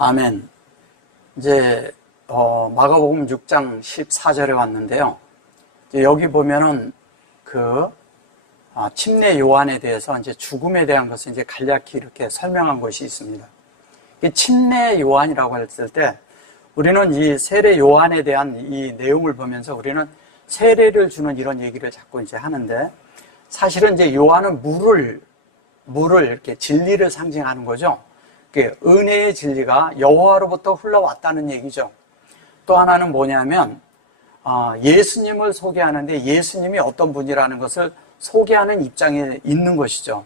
아멘. 이제 마가복음 6장 14절에 왔는데요. 이제 여기 보면은 침례 요한에 대해서 이제 죽음에 대한 것을 이제 간략히 이렇게 설명한 것이 있습니다. 이 침례 요한이라고 했을 때 우리는 이 세례 요한에 대한 이 내용을 보면서 우리는 세례를 주는 이런 얘기를 자꾸 이제 하는데, 사실은 이제 요한은 물을 이렇게 진리를 상징하는 거죠. 은혜의 진리가 여호와로부터 흘러왔다는 얘기죠. 또 하나는 뭐냐면 예수님을 소개하는데 예수님이 어떤 분이라는 것을 소개하는 입장에 있는 것이죠.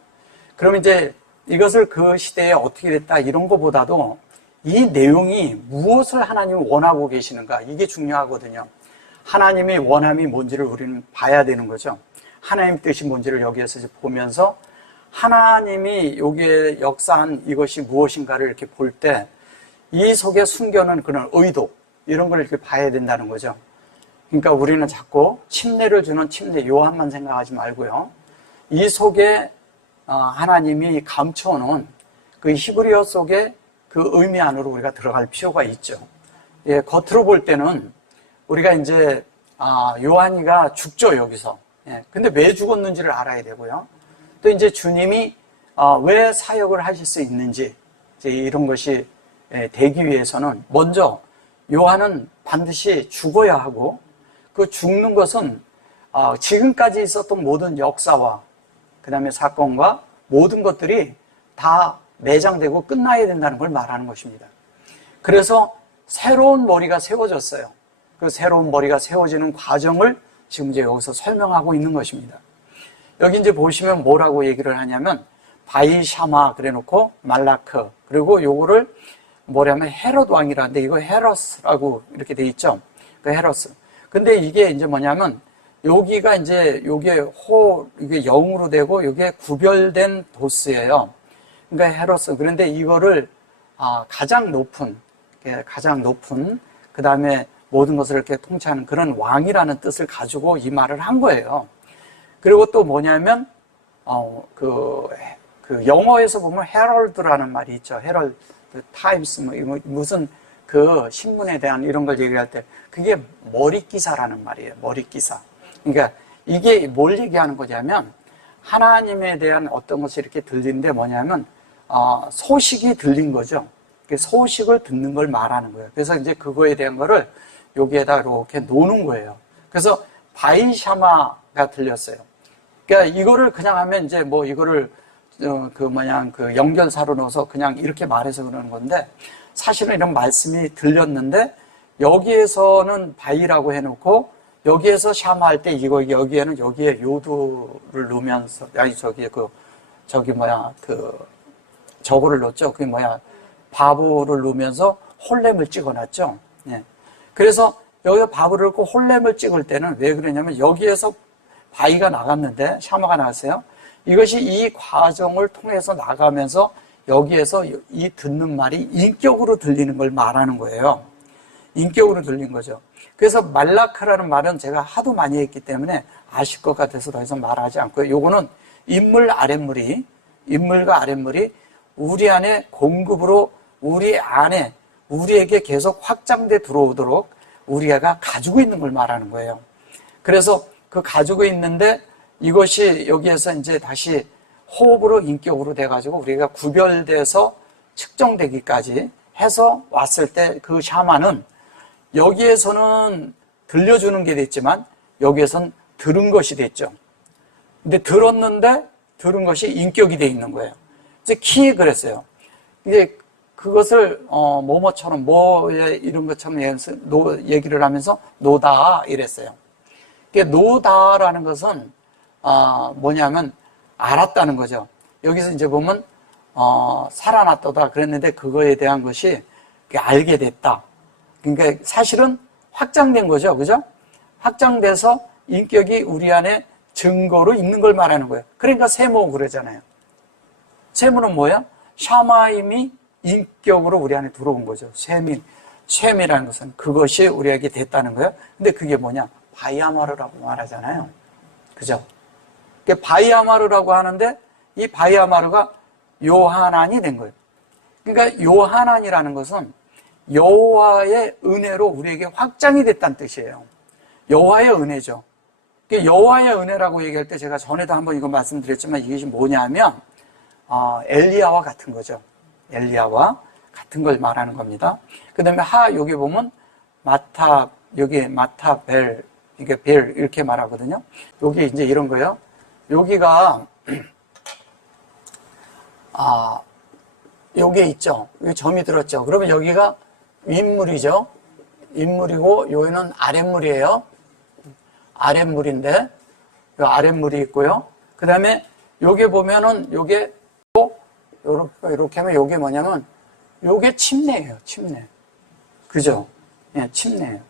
그럼 이제 이것을 그 시대에 어떻게 됐다 이런 것보다도 이 내용이 무엇을 하나님이 원하고 계시는가, 이게 중요하거든요. 하나님의 원함이 뭔지를 우리는 봐야 되는 거죠. 하나님 뜻이 뭔지를 여기에서 보면서 하나님이 여기에 역사한 이것이 무엇인가를 이렇게 볼 때 이 속에 숨겨놓은 그런 의도, 이런 걸 이렇게 봐야 된다는 거죠. 그러니까 우리는 자꾸 침례를 주는 침례 요한만 생각하지 말고요, 이 속에 하나님이 감춰놓은 그 히브리어 속에 그 의미 안으로 우리가 들어갈 필요가 있죠. 예, 겉으로 볼 때는 우리가 이제 요한이가 죽죠, 여기서. 예, 근데 왜 죽었는지를 알아야 되고요. 또 이제 주님이 왜 사역을 하실 수 있는지, 이제 이런 것이 되기 위해서는 먼저 요한은 반드시 죽어야 하고, 그 죽는 것은 지금까지 있었던 모든 역사와 그 다음에 사건과 모든 것들이 다 매장되고 끝나야 된다는 걸 말하는 것입니다. 그래서 새로운 머리가 세워졌어요. 그 새로운 머리가 세워지는 과정을 지금 이제 여기서 설명하고 있는 것입니다. 여기 이제 보시면 뭐라고 얘기를 하냐면 바이샤마 그래 놓고 말라크, 그리고 요거를 뭐냐면 헤롯 왕이라는데 이거 헤로스라고 이렇게 돼 있죠. 그 헤로스. 근데 이게 이제 뭐냐면 여기가 이제 이게 0으로 되고 이게 구별된 도스예요. 그러니까 헤로스. 그런데 이거를 가장 높은 그 다음에 모든 것을 이렇게 통치하는 그런 왕이라는 뜻을 가지고 이 말을 한 거예요. 그리고 또 뭐냐면 그 영어에서 보면 헤럴드라는 말이 있죠. 헤럴드 타임스 무슨 그 신문에 대한 이런 걸 얘기할 때 그게 머릿기사라는 말이에요. 머릿기사. 그러니까 이게 뭘 얘기하는 거냐면 하나님에 대한 어떤 것이 이렇게 들리는데 뭐냐면 소식이 들린 거죠. 소식을 듣는 걸 말하는 거예요. 그래서 이제 그거에 대한 거를 여기에다 이렇게 놓는 거예요. 그래서 바이샤마가 들렸어요. 그러니까 이거를 그냥 하면 이제 뭐 이거를 그 연결사로 넣어서 그냥 이렇게 말해서 그러는 건데, 사실은 이런 말씀이 들렸는데 여기에서는 바이라고 해놓고 여기에서 샤마할 때 여기에 요두를 넣으면서 저거를 넣었죠. 바보를 넣으면서 홀렘을 찍어놨죠. 예. 그래서 여기서 바보를 넣고 홀렘을 찍을 때는 왜 그러냐면 여기에서 바이가 나갔는데 샤마가 나왔어요. 이것이 이 과정을 통해서 나가면서 여기에서 이 듣는 말이 인격으로 들리는 걸 말하는 거예요. 인격으로 들린 거죠. 그래서 말라크라는 말은 제가 하도 많이 했기 때문에 아실 것 같아서 더 이상 말하지 않고요. 요거는 인물과 아랫물이 우리 안에 공급으로 우리에게 계속 확장돼 들어오도록 우리가 가지고 있는 걸 말하는 거예요. 그래서 그 가지고 있는데 이것이 여기에서 이제 다시 호흡으로 인격으로 돼가지고 우리가 구별돼서 측정되기까지 해서 왔을 때 그 샤마는 여기에서는 들려주는 게 됐지만 여기에선 들은 것이 됐죠. 근데 들은 것이 인격이 돼 있는 거예요. 이제 그랬어요. 이제 그것을 뭐뭐처럼 이런 것처럼 얘기를 하면서 노다 이랬어요. 노다라는 것은 뭐냐면 알았다는 거죠. 여기서 이제 보면 살아났다 그랬는데 그거에 대한 것이 알게 됐다. 그러니까 사실은 확장된 거죠. 그죠? 확장돼서 인격이 우리 안에 증거로 있는 걸 말하는 거예요. 그러니까 세모 그러잖아요. 세모는 뭐야? 샤마임이 인격으로 우리 안에 들어온 거죠. 셈이라는 것은 그것이 우리에게 됐다는 거예요. 근데 그게 뭐냐? 바이아마르라고 말하잖아요. 그죠? 바이아마르라고 하는데 이 바이아마르가 요하난이 된 거예요. 그러니까 요한안이라는 것은 여호와의 은혜로 우리에게 확장이 됐다는 뜻이에요. 여호와의 은혜죠. 여호와의 은혜라고 얘기할 때 제가 전에도 한번 이거 말씀드렸지만 이것이 뭐냐면 엘리야와 같은 거죠. 엘리야와 같은 걸 말하는 겁니다. 그 다음에 여기 보면 여기 마타벨, 이게 벨 이렇게 말하거든요. 여기 이제 이런 거예요. 여기가 여기에 있죠. 여기 점이 들었죠. 그러면 여기가 윗물이죠. 윗물이고 여기는 아랫물이에요. 아랫물인데 요 아랫물이 있고요. 그 다음에 여기 보면은 요게 이렇게 하면 요게 뭐냐면 요게 침례예요. 침례. 그죠? 예, 침례예요.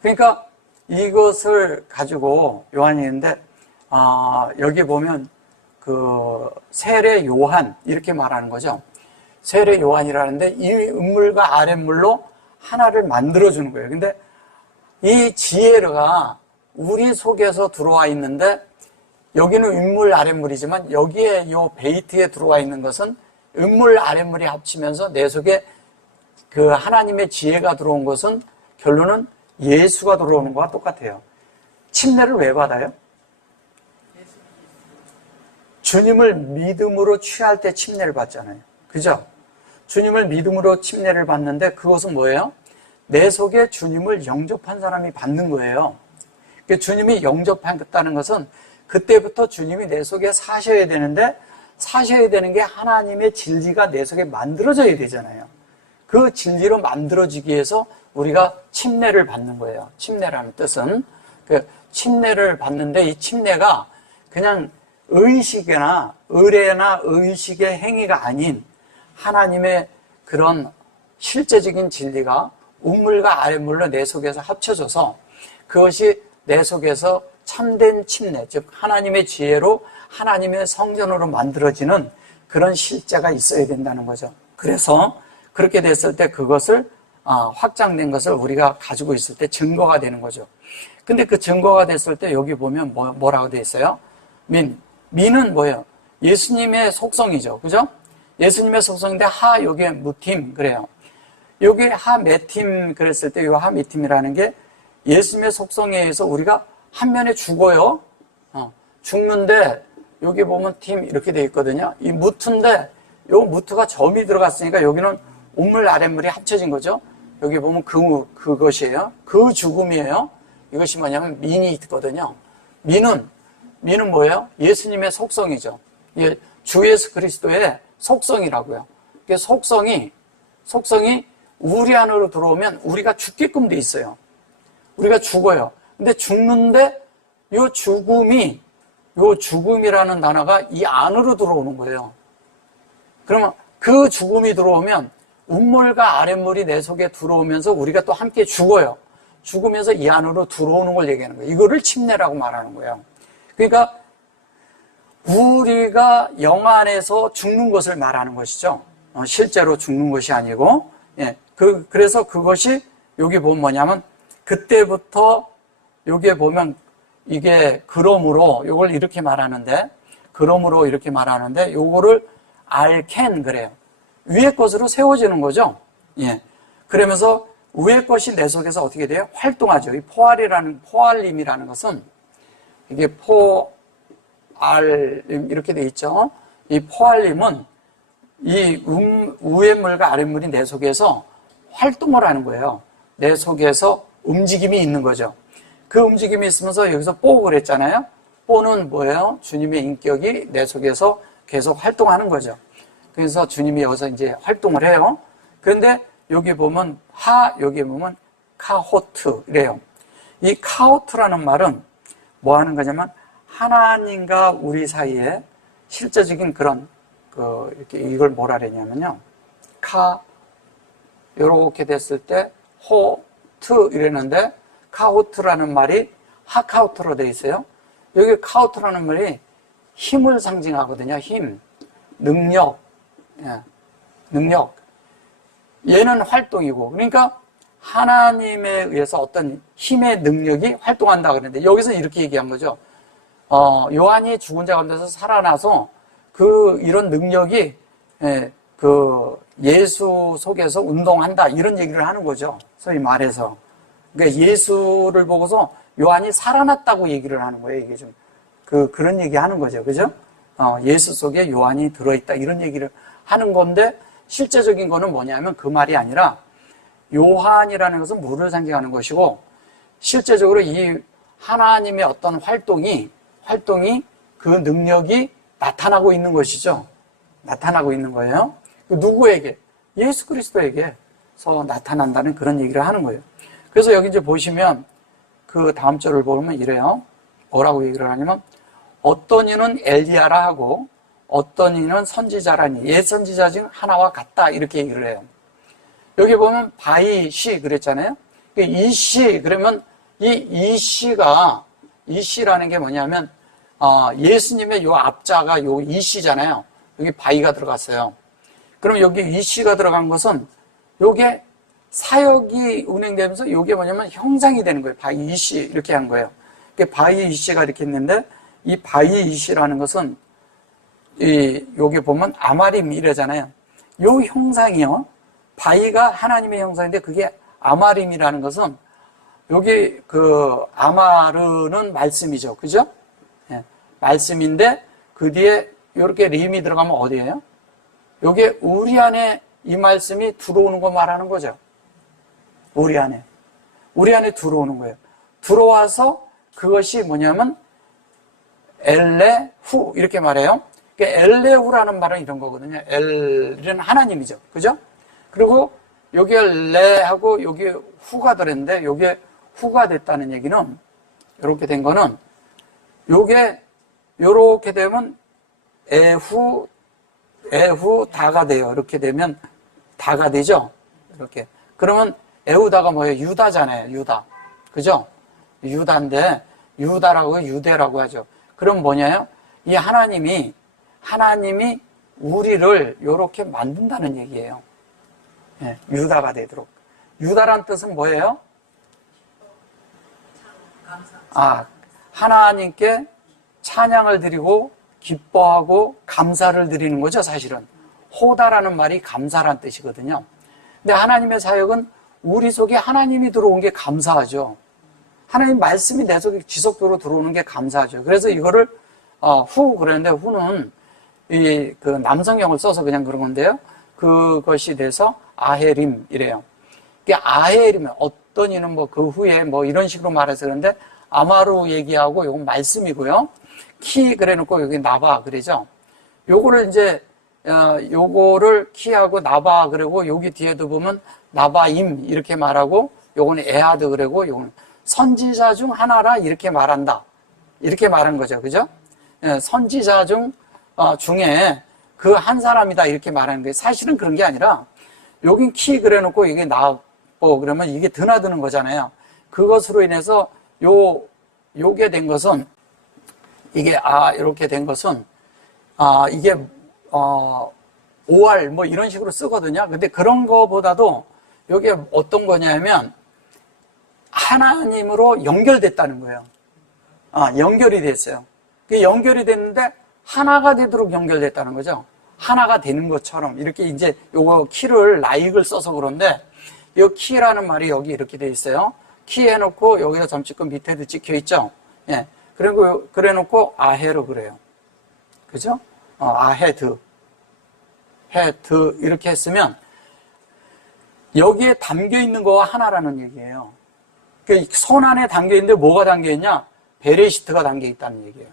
그러니까 이것을 가지고 요한이 있는데 여기 보면 그 세례 요한 이렇게 말하는 거죠. 세례 요한이라는데 이 음물과 아랫물로 하나를 만들어주는 거예요. 근데 이 지혜가 우리 속에서 들어와 있는데 여기는 윗물 아랫물이지만 여기에 요 베이트에 들어와 있는 것은 음물 아랫물이 합치면서 내 속에 그 하나님의 지혜가 들어온 것은 결론은 예수가 들어오는 것과 똑같아요. 침례를 왜 받아요? 주님을 믿음으로 취할 때 침례를 받잖아요. 그죠? 주님을 믿음으로 침례를 받는데 그것은 뭐예요? 내 속에 주님을 영접한 사람이 받는 거예요. 주님이 영접했다는 것은 그때부터 주님이 내 속에 사셔야 되는데 사셔야 되는 게 하나님의 진리가 내 속에 만들어져야 되잖아요. 그 진리로 만들어지기 위해서 우리가 침례를 받는 거예요. 침례라는 뜻은 침례를 받는데 이 침례가 그냥 의식이나 의례나 의식의 행위가 아닌 하나님의 그런 실제적인 진리가 우물과 아랫물로 내 속에서 합쳐져서 그것이 내 속에서 참된 침례, 즉 하나님의 지혜로 하나님의 성전으로 만들어지는 그런 실제가 있어야 된다는 거죠. 그래서 그렇게 됐을 때 그것을 확장된 것을 우리가 가지고 있을 때 증거가 되는 거죠. 근데 그 증거가 됐을 때 여기 보면 뭐라고 되어 있어요? 민은 뭐예요? 예수님의 속성이죠. 그죠? 예수님의 속성인데 여기에 무팀 그래요. 여기 메팀 그랬을 때 이 메팀이라는 게 예수님의 속성에 의해서 우리가 한 면에 죽어요. 죽는데 여기 보면 팀 이렇게 되어 있거든요. 이 무트인데 요 무트가 점이 들어갔으니까 여기는 우물 아랫물이 합쳐진 거죠. 여기 보면 그것이에요. 그 죽음이에요. 이것이 뭐냐면 민이 있거든요. 민은 뭐예요? 예수님의 속성이죠. 주 예수 그리스도의 속성이라고요. 속성이 우리 안으로 들어오면 우리가 죽게끔 돼 있어요. 우리가 죽어요. 근데 죽는데 요 죽음이라는 단어가 이 안으로 들어오는 거예요. 그러면 그 죽음이 들어오면 운물과 아랫물이 내 속에 들어오면서 우리가 또 함께 죽어요. 죽으면서 이 안으로 들어오는 걸 얘기하는 거예요. 이거를 침례라고 말하는 거예요. 그러니까 우리가 영 안에서 죽는 것을 말하는 것이죠. 실제로 죽는 것이 아니고, 그래서 그것이 여기 보면 뭐냐면 그때부터 여기에 보면 이게 그러므로 요걸 이렇게 말하는데 요거를 알켄 그래요. 위의 것으로 세워지는 거죠. 그러면서 위의 것이 내 속에서 어떻게 돼요? 활동하죠. 이 포알림이라는 것은 이게 이렇게 돼 있죠. 이 포알림은 이 위의 물과 아랫물이 내 속에서 활동을 하는 거예요. 내 속에서 움직임이 있는 거죠. 그 움직임이 있으면서 여기서 뽀 그랬잖아요. 뽀는 뭐예요? 주님의 인격이 내 속에서 계속 활동하는 거죠. 그래서 주님이 여기서 이제 활동을 해요. 그런데 여기 보면 여기 보면 카호트 이래요. 이 카호트라는 말은 뭐 하는 거냐면 하나님과 우리 사이에 실제적인 그런 이렇게 이걸 뭐라 그러냐면요. 이렇게 됐을 때 호트 이랬는데 카호트라는 말이 하카우트로 되어 있어요. 여기 카우트라는 말이 힘을 상징하거든요. 힘, 능력, 능력. 얘는 활동이고, 그러니까 하나님에 의해서 어떤 힘의 능력이 활동한다 그러는데 여기서 이렇게 얘기한 거죠. 요한이 죽은 자 가운데서 살아나서 이런 능력이 예수 속에서 운동한다 이런 얘기를 하는 거죠. 소위 말해서. 그러니까 예수를 보고서 요한이 살아났다고 얘기를 하는 거예요. 이게 좀 그런 얘기 하는 거죠. 그죠? 예수 속에 요한이 들어있다 이런 얘기를 하는 건데 실제적인 거는 뭐냐면 그 말이 아니라 요한이라는 것은 물을 상징하는 것이고 실제적으로 이 하나님의 어떤 활동이 그 능력이 나타나고 있는 것이죠. 나타나고 있는 거예요. 누구에게? 예수 그리스도에게서 나타난다는 그런 얘기를 하는 거예요. 그래서 여기 이제 보시면 그 다음 절을 보면 이래요. 뭐라고 얘기를 하냐면 어떤 이는 엘리야라 하고 어떤 이는 선지자라니 옛 선지자 중 하나와 같다 이렇게 얘기를 해요. 여기 보면 바이시 그랬잖아요. 이시 그러면 이시라는 게 뭐냐면 예수님의 요 앞자가 요 이시잖아요. 여기 바이가 들어갔어요. 그럼 여기 이시가 들어간 것은 요게 사역이 운행되면서 요게 뭐냐면 형상이 되는 거예요. 바이 이시 이렇게 한 거예요. 바이 이시가 이렇게 있는데 이 바이 이시라는 것은 요게 보면 아마림 이래잖아요. 요 형상이요. 바이가 하나님의 형상인데 그게 아마림이라는 것은 여기 아마르는 말씀이죠. 그죠? 예, 말씀인데 그 뒤에 이렇게 림이 들어가면 어디예요? 요게 우리 안에 이 말씀이 들어오는 거 말하는 거죠. 우리 안에 들어오는 거예요. 들어와서 그것이 뭐냐면 엘레후 이렇게 말해요. 그러니까 엘레후라는 말은 이런 거거든요. 엘은 하나님이죠. 그죠? 그리고 여기에 레하고 여기에 후가 들었는데 여기에 후가 됐다는 얘기는 이렇게 된 거는 요게 요렇게 되면 에후 다가 돼요. 이렇게 되면 다가 되죠. 이렇게. 그러면 에후다가 뭐예요? 유다잖아요. 유다. 그죠? 유다인데 유다라고 유대라고 하죠. 그럼 뭐냐요? 이 하나님이 우리를 요렇게 만든다는 얘기예요. 예, 유다가 되도록. 유다란 뜻은 뭐예요? 하나님께 찬양을 드리고 기뻐하고 감사를 드리는 거죠, 사실은. 호다라는 말이 감사란 뜻이거든요. 근데 하나님의 사역은 우리 속에 하나님이 들어온 게 감사하죠. 하나님 말씀이 내 속에 지속적으로 들어오는 게 감사하죠. 그래서 이거를 그랬는데 후는 그 남성형을 써서 그냥 그런 건데요. 그것이 돼서 아헤림이래요. 아헤림은 어떤 이는 뭐 그 후에 뭐 이런 식으로 말해서 그런데 아마루 얘기하고 이건 말씀이고요. 키 그래 놓고 여기 나바 그러죠. 요거를 이제 요거를 키하고 나바 그러고 여기 뒤에도 보면 나바임 이렇게 말하고 요거는 에하드 그러고 요거는 선지자 중 하나라 이렇게 말한다. 이렇게 말한 거죠. 그죠? 선지자 중에 그 한 사람이다 이렇게 말하는 거예요. 사실은 그런 게 아니라 여긴 키 그래 놓고 이게 나보 그러면 이게 드나드는 거잖아요. 그것으로 인해서 요게 된 것은 이게 이렇게 된 것은 이게 OR 뭐 이런 식으로 쓰거든요. 근데 그런 거보다도 이게 어떤 거냐면 하나님으로 연결됐다는 거예요. 연결이 됐어요. 그 연결이 됐는데 하나가 되도록 연결됐다는 거죠. 하나가 되는 것처럼 이렇게 이제 요거 키를 라익을 써서 그런데 이 키라는 말이 여기 이렇게 돼 있어요. 키 해놓고 여기다 점찍고 밑에도 찍혀 있죠. 예. 그리고 그래 놓고 아헤로 그래요. 그죠? 헤드 이렇게 했으면 여기에 담겨 있는 거와 하나라는 얘기예요. 그 손 안에 담겨 있는데 뭐가 담겨 있냐? 베레시트가 담겨 있다는 얘기예요.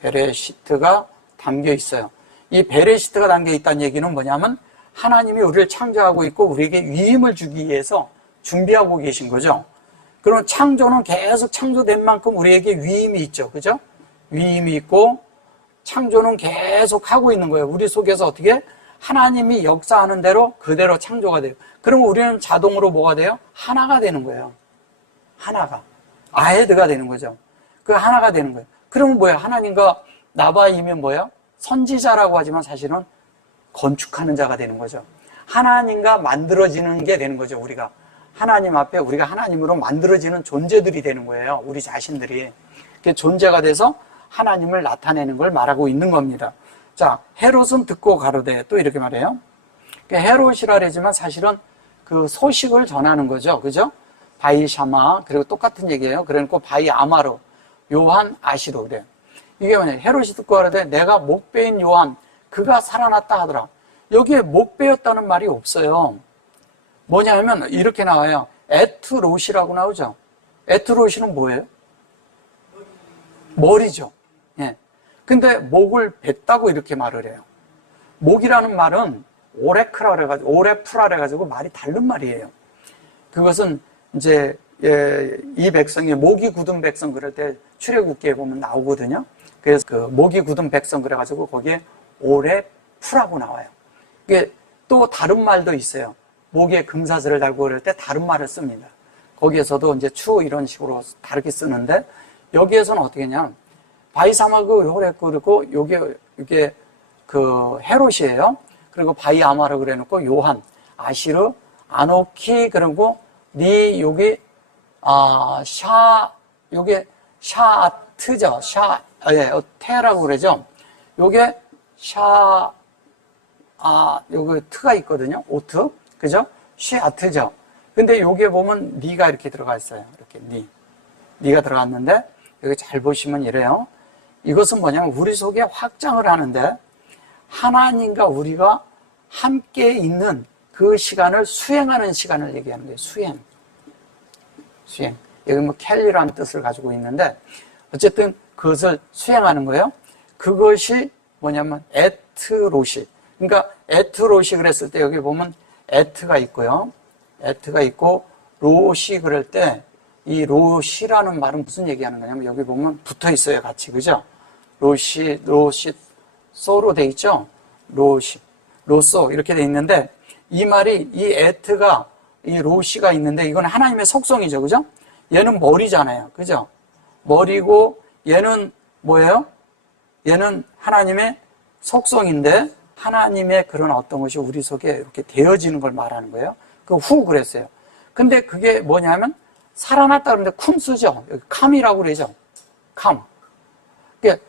베레시트가 담겨 있어요. 이 베레시트가 담겨 있다는 얘기는 뭐냐면 하나님이 우리를 창조하고 있고 우리에게 위임을 주기 위해서 준비하고 계신 거죠. 그럼 창조는 계속 창조된 만큼 우리에게 위임이 있죠. 그죠? 위임이 있고 창조는 계속 하고 있는 거예요. 우리 속에서 어떻게 하나님이 역사하는 대로 그대로 창조가 돼요. 그럼 우리는 자동으로 뭐가 돼요? 하나가 되는 거예요. 하나가. 아헤드가 되는 거죠. 그 하나가 되는 거예요. 그러면 뭐예요? 하나님과 나바임이 뭐예요? 선지자라고 하지만 사실은 건축하는 자가 되는 거죠. 하나님과 만들어지는 게 되는 거죠. 우리가 하나님 앞에 우리가 하나님으로 만들어지는 존재들이 되는 거예요. 우리 자신들이. 존재가 돼서 하나님을 나타내는 걸 말하고 있는 겁니다. 자, 헤롯은 듣고 가로되 또 이렇게 말해요. 헤롯이라 그러지만 사실은 그 소식을 전하는 거죠. 그죠? 바이 샤마, 그리고 똑같은 얘기예요. 그러니까 바이 아마로, 요한 아시로 그래요. 이게 뭐냐, 헤롯이 듣고 가로되 내가 목베인 요한, 그가 살아났다 하더라. 여기에 목베였다는 말이 없어요. 뭐냐 하면 이렇게 나와요. 에트롯이라고 나오죠. 에트롯이는 뭐예요? 머리죠. 예. 근데 목을 뱉다고 이렇게 말을 해요. 목이라는 말은 오레크라 그래가지고, 오레프라 그래가지고 말이 다른 말이에요. 그것은 이제, 이 백성이 목이 굳은 백성 그럴 때 출애굽기에 보면 나오거든요. 그래서 그 목이 굳은 백성 그래가지고 거기에 오레프라고 나와요. 이게 또 다른 말도 있어요. 목에 금사슬을 달고 그럴 때 다른 말을 씁니다. 거기에서도 이제 추 이런 식으로 다르게 쓰는데 여기에서는 어떻게 했냐. 바이사마그 호레크 그리고 이게 그 헤롯이에요. 그리고 바이 아마르 그래 놓고 요한, 아시르, 아노키 그리고 니 여기 요게 샤아트죠. 테라고 그러죠. 요게 요게 트가 있거든요. 오트. 그죠? 샤아트죠. 근데 여기에 보면 니가 이렇게 들어가 있어요. 이렇게 니가 들어갔는데 여기 잘 보시면 이래요. 이것은 뭐냐면 우리 속에 확장을 하는데 하나님과 우리가 함께 있는 그 시간을 수행하는 시간을 얘기하는 거예요. 수행. 여기 뭐 켈리라는 뜻을 가지고 있는데 어쨌든 그것을 수행하는 거예요. 그것이 뭐냐면 에트롯이. 그러니까 에트롯이 그랬을 때 여기 보면 에트가 있고요. 에트가 있고 롯이 그럴 때 이 롯이라는 말은 무슨 얘기하는 거냐면 여기 보면 붙어 있어요. 같이. 그죠? 롯이 소로 돼 있죠? 로소 이렇게 돼 있는데 이 말이 이 에트가 이 롯이가 있는데 이건 하나님의 속성이죠. 그죠? 얘는 머리잖아요. 그죠? 머리고 얘는 뭐예요? 얘는 하나님의 속성인데 하나님의 그런 어떤 것이 우리 속에 이렇게 되어지는 걸 말하는 거예요. 그 후 그랬어요. 근데 그게 뭐냐면 살아났다 그러는데 쿰스죠. 여기 캄이라고 그러죠. 캄. 그러니까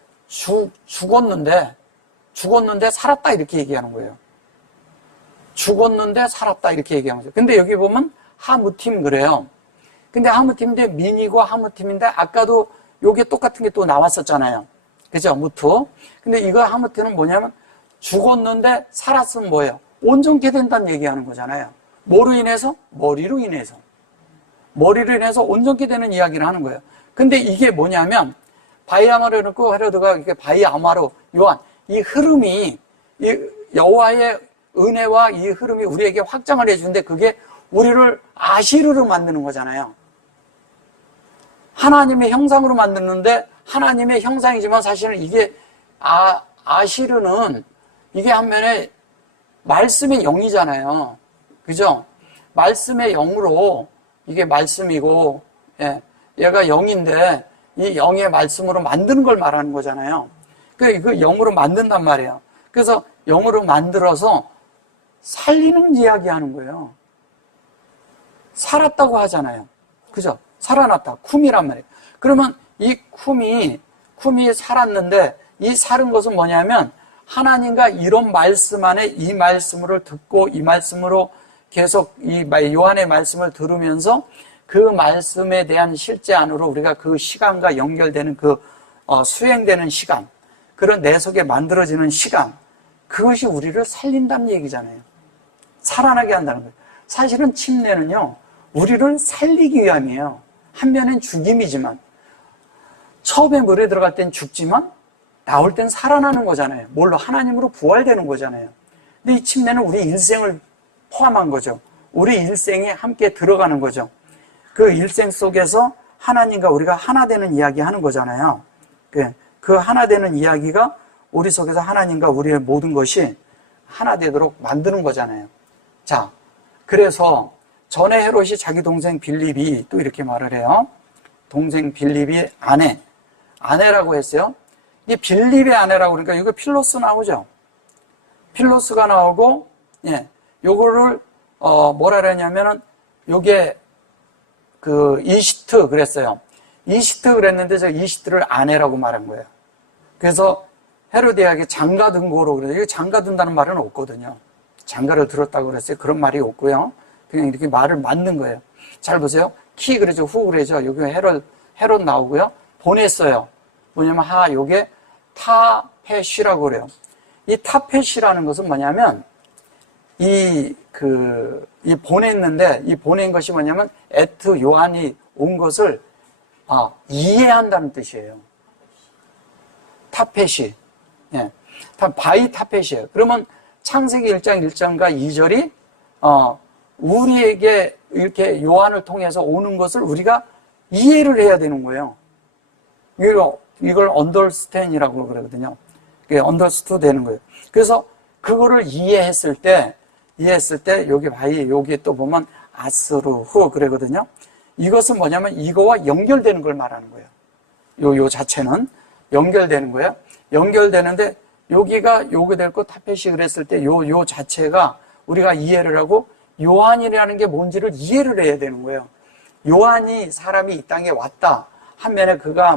죽었는데 살았다 이렇게 얘기하는 거예요. 죽었는데 살았다 이렇게 얘기하는 거죠. 근데 여기 보면 하무팀 그래요. 근데 하무팀인데 민이고 하무팀인데 아까도 요게 똑같은 게 또 나왔었잖아요. 그죠? 무투. 근데 이거 하무팀은 뭐냐면 죽었는데 살았으면 뭐예요? 온전케 된다는 얘기하는 거잖아요. 뭐로 인해서? 머리로 인해서 온전케 되는 이야기를 하는 거예요. 근데 이게 뭐냐면 바이아마로 해놓고 헤로드가 이렇게 바이아마로 요한 이 흐름이 이 여호와의 은혜와 이 흐름이 우리에게 확장을 해주는데 그게 우리를 아시르로 만드는 거잖아요. 하나님의 형상으로 만드는데 하나님의 형상이지만 사실은 이게 아시르는 이게 한면에 말씀의 영이잖아요. 그죠? 말씀의 영으로 이게 말씀이고 얘가 영인데 이 영의 말씀으로 만드는 걸 말하는 거잖아요. 그 영으로 만든단 말이에요. 그래서 영으로 만들어서 살리는 이야기 하는 거예요. 살았다고 하잖아요. 그죠? 살아났다. 쿰이란 말이에요. 그러면 이 쿰이 살았는데 이 살은 것은 뭐냐면 하나님과 이런 말씀 안에 이 말씀을 듣고 이 말씀으로 계속 이 요한의 말씀을 들으면서 그 말씀에 대한 실제 안으로 우리가 그 시간과 연결되는 그 수행되는 시간, 그런 내 속에 만들어지는 시간, 그것이 우리를 살린다는 얘기잖아요. 살아나게 한다는 거예요. 사실은 침례는요, 우리를 살리기 위함이에요. 한면엔 죽임이지만, 처음에 물에 들어갈 땐 죽지만 나올 땐 살아나는 거잖아요. 뭘로? 하나님으로 부활되는 거잖아요. 근데 이 침례는 우리 일생을 포함한 거죠. 우리 일생에 함께 들어가는 거죠. 그 일생 속에서 하나님과 우리가 하나 되는 이야기 하는 거잖아요. 그 하나 되는 이야기가 우리 속에서 하나님과 우리의 모든 것이 하나 되도록 만드는 거잖아요. 자, 그래서 전에 헤롯이 자기 동생 빌립이 또 이렇게 말을 해요. 동생 빌립이 아내라고 했어요. 이 빌립의 아내라고 그러니까 이거 필로스 나오죠. 필로스가 나오고, 요거를 뭐라 그랬냐면은 요게 그 이시트 그랬어요. 이시트 그랬는데 저 이시트를 아내라고 말한 거예요. 그래서 헤로디아에게 장가든 거로 그래요. 이거 장가든다는 말은 없거든요. 장가를 들었다고 그랬어요. 그런 말이 없고요. 그냥 이렇게 말을 만든 거예요. 잘 보세요. 키 그러죠. 후 그러죠. 여기 헤롯 나오고요. 보냈어요. 뭐냐면 요게 타페시라고 그래요. 이 타페시라는 것은 뭐냐면 이 보냈는데 이 보낸 것이 뭐냐면 에트 요한이 온 것을 이해한다는 뜻이에요. 타페시. 예. 바이 타페시예요. 그러면 창세기 1장 1절과 2절이 우리에게 이렇게 요한을 통해서 오는 것을 우리가 이해를 해야 되는 거예요. 이걸 understand이라고 그러거든요. understood 되는 거예요. 그래서 그거를 이해했을 때 여기 또 보면 아스루후 그러거든요. 이것은 뭐냐면 이거와 연결되는 걸 말하는 거예요. 요 자체는 연결되는 거예요. 연결되는데 여기가 요게 될 거 타페시 그랬을 때 요 자체가 우리가 이해를 하고 요한이라는 게 뭔지를 이해를 해야 되는 거예요. 요한이 사람이 이 땅에 왔다 하면은 그가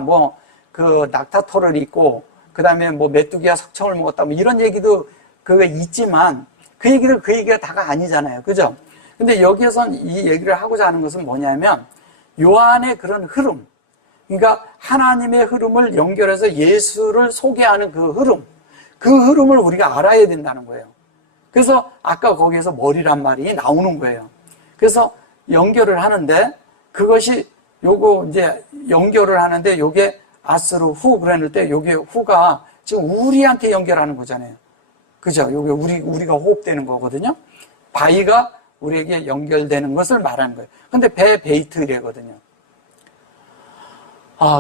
낙타털을 입고 그 다음에 메뚜기와 석청을 먹었다 이런 얘기도 그게 있지만 그 얘기가 다가 아니잖아요. 그죠? 근데 여기에선 이 얘기를 하고자 하는 것은 뭐냐면 요한의 그런 흐름, 그러니까 하나님의 흐름을 연결해서 예수를 소개하는 그 흐름을 우리가 알아야 된다는 거예요. 그래서 아까 거기에서 머리란 말이 나오는 거예요. 그래서 연결을 하는데 그것이 이제 연결을 하는데 요게 아스루 후 그랬을 때 요게 후가 지금 우리한테 연결하는 거잖아요. 그죠? 요게 우리가 호흡되는 거거든요. 바이가 우리에게 연결되는 것을 말하는 거예요. 근데 베이트 이래거든요.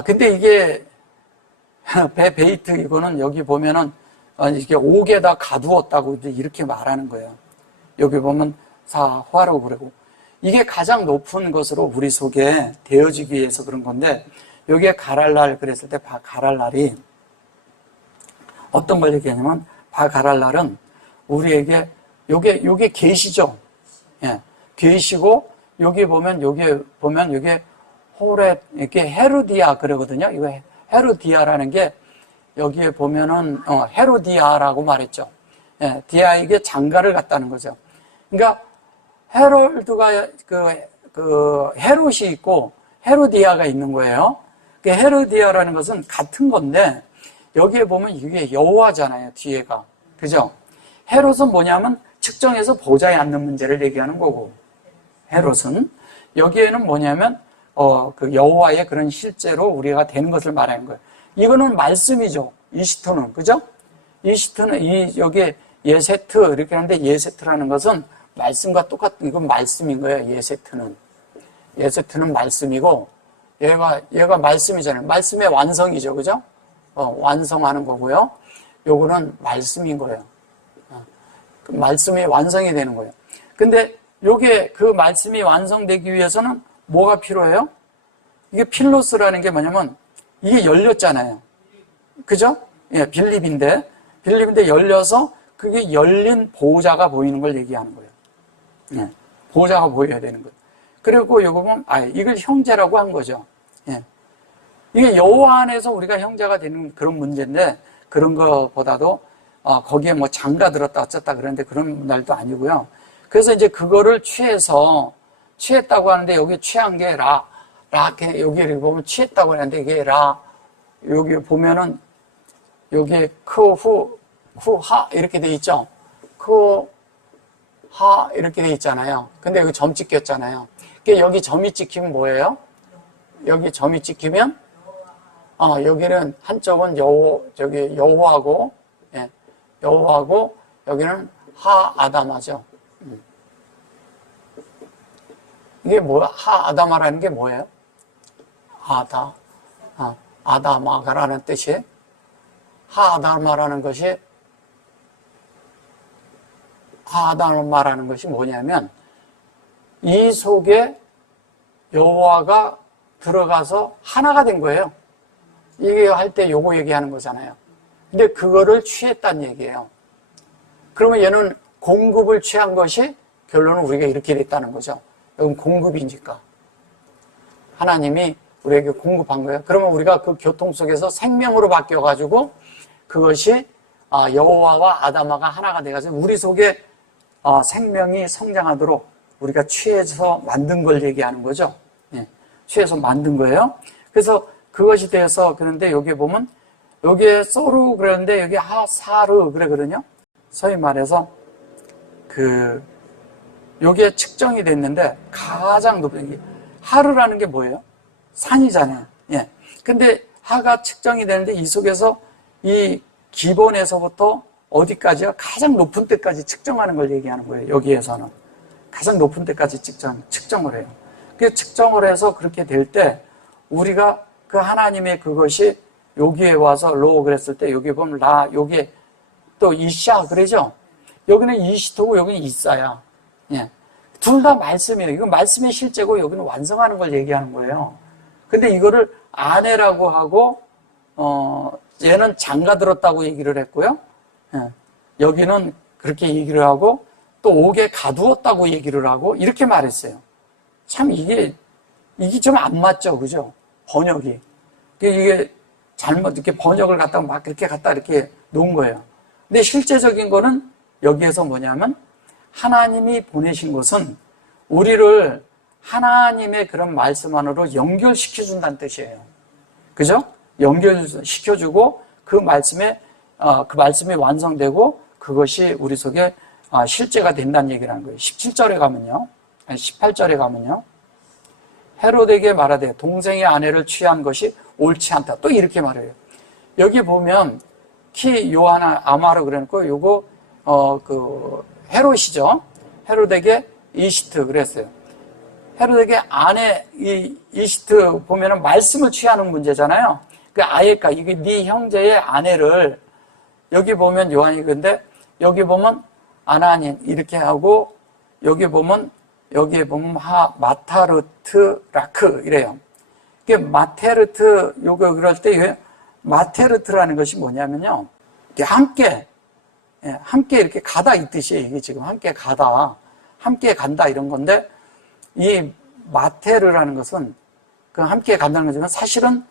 근데 이게 베이트 이거는 여기 보면은 이게 옥에다 가두었다고 이렇게 말하는 거예요. 여기 보면 사화로 그러고 이게 가장 높은 것으로 우리 속에 되어지기 위해서 그런 건데 여기에 가랄날 그랬을 때 가랄날이 어떤 걸 얘기하냐면 가랄날은 우리에게 요게 계시죠. 예. 계시고 여기 보면 이게 호렛 이렇게 헤로디아 그러거든요. 이거 헤로디아라는 게 여기에 보면은 헤로디아라고 말했죠. 예, 디아에게 장가를 갔다는 거죠. 그러니까 헤롤드가 그 헤롯이 있고 헤로디아가 있는 거예요. 그 헤로디아라는 것은 같은 건데 여기에 보면 이게 여호와잖아요. 뒤에가 그죠? 헤롯은 뭐냐면 측정해서 보좌에 앉는 문제를 얘기하는 거고 헤롯은 여기에는 뭐냐면 그 여호와의 그런 실제로 우리가 되는 것을 말하는 거예요. 이거는 말씀이죠. 이시트는 그죠? 이시트는 여기 예세트 이렇게 하는데 예세트라는 것은 말씀과 똑같은 이건 말씀인 거예요. 예세트는 말씀이고 얘가 말씀이잖아요. 말씀의 완성이죠, 그죠? 완성하는 거고요. 요거는 말씀인 거예요. 그 말씀이 완성이 되는 거예요. 근데 요게 그 말씀이 완성되기 위해서는 뭐가 필요해요? 이게 필로스라는 게 뭐냐면 이게 열렸잖아요. 그죠? 예, 빌립인데 열려서 그게 열린 보호자가 보이는 걸 얘기하는 거예요. 예, 보호자가 보여야 되는 거예요. 그리고 요거 보면 이걸 형제라고 한 거죠. 예. 이게 여호와 안에서 우리가 형제가 되는 그런 문제인데 그런 거보다도 거기에 장가 들었다 어쨌다 그러는데 그런 날도 아니고요. 그래서 이제 그거를 취했다고 하는데 여기 취한 게 여기를 보면 취했다고 하는데 이게 여기 보면은 여기에 쿠하 이렇게 돼 있죠. 쿠하 이렇게 돼 있잖아요. 근데 여기 점 찍혔잖아요. 그러니까 여기 점이 찍히면 뭐예요? 여기 점이 찍히면 여기는 한쪽은 여호와고 예, 여호와고 여기는 아담하죠. 이게 뭐야? 아담아라는 게 뭐예요? 아담아라는 뜻이 아담아라는 것이 뭐냐면 이 속에 여호와가 들어가서 하나가 된 거예요. 이게 할 때 요거 얘기하는 거잖아요. 근데 그거를 취했다는 얘기예요. 그러면 얘는 공급을 취한 것이 결론은 우리가 이렇게 됐다는 거죠. 여긴 공급이니까. 하나님이 우리에게 공급한 거예요. 그러면 우리가 그 교통 속에서 생명으로 바뀌어가지고 그것이 여호와와 아담아가 하나가 돼가지고 우리 속에 생명이 성장하도록 우리가 취해서 만든 걸 얘기하는 거죠. 예, 취해서 만든 거예요. 그래서 그것이 돼서 그런데 여기 보면 여기에 소르 그러는데 여기 하사르 그러거든요. 소위 말해서 여기에 측정이 됐는데 가장 높은 게 하르라는 게 뭐예요? 산이잖아요. 예. 근데 하가 측정이 되는데 이 속에서 이 기본에서부터 어디까지요? 가장 높은 데까지 측정하는 걸 얘기하는 거예요. 여기에서는 가장 높은 데까지 측정을 해요. 그 측정을 해서 그렇게 될 때 우리가 그 하나님의 그것이 여기에 와서 로 그랬을 때 여기 보면 라 여기에 또 이샤 그러죠? 여기는 이시토고 여기는 이사야. 예. 둘 다 말씀이에요. 이건 말씀의 실제고 여기는 완성하는 걸 얘기하는 거예요. 근데 이거를 아내라고 하고 얘는 장가 들었다고 얘기를 했고요. 예. 여기는 그렇게 얘기를 하고 또 옥에 가두었다고 얘기를 하고 이렇게 말했어요. 참 이게 좀 안 맞죠, 그죠? 번역이 이게 잘못 이렇게 번역을 갖다가 막 그렇게 갖다 이렇게 놓은 거예요. 근데 실제적인 거는 여기에서 뭐냐면 하나님이 보내신 것은 우리를 하나님의 그런 말씀 안으로 연결시켜준다는 뜻이에요. 그죠? 연결시켜주고 그 말씀이 완성되고 그것이 우리 속에 실제가 된다는 얘기를 하는 거예요. 17절에 가면요. 아니 18절에 가면요. 헤롯에게 말하되 동생의 아내를 취한 것이 옳지 않다. 또 이렇게 말해요. 여기 보면 키 요하나 아마르 그래놓고 요거 헤롯이죠. 헤롯에게 이시트 그랬어요. 헤롯에게 아내 이시트 보면은 말씀을 취하는 문제잖아요. 그 아예까 이게 네 형제의 아내를 여기 보면 요한이 근데 여기 보면 아나닌 이렇게 하고 여기에 보면 마타르트 라크 이래요. 이게 마테르트 요거 그럴 때 마테르트라는 것이 뭐냐면요. 이게 함께 이렇게 가다 이 뜻이에요. 이게 지금 함께 간다 이런 건데 이 마테르라는 것은 그 함께 간다는 거지만 사실은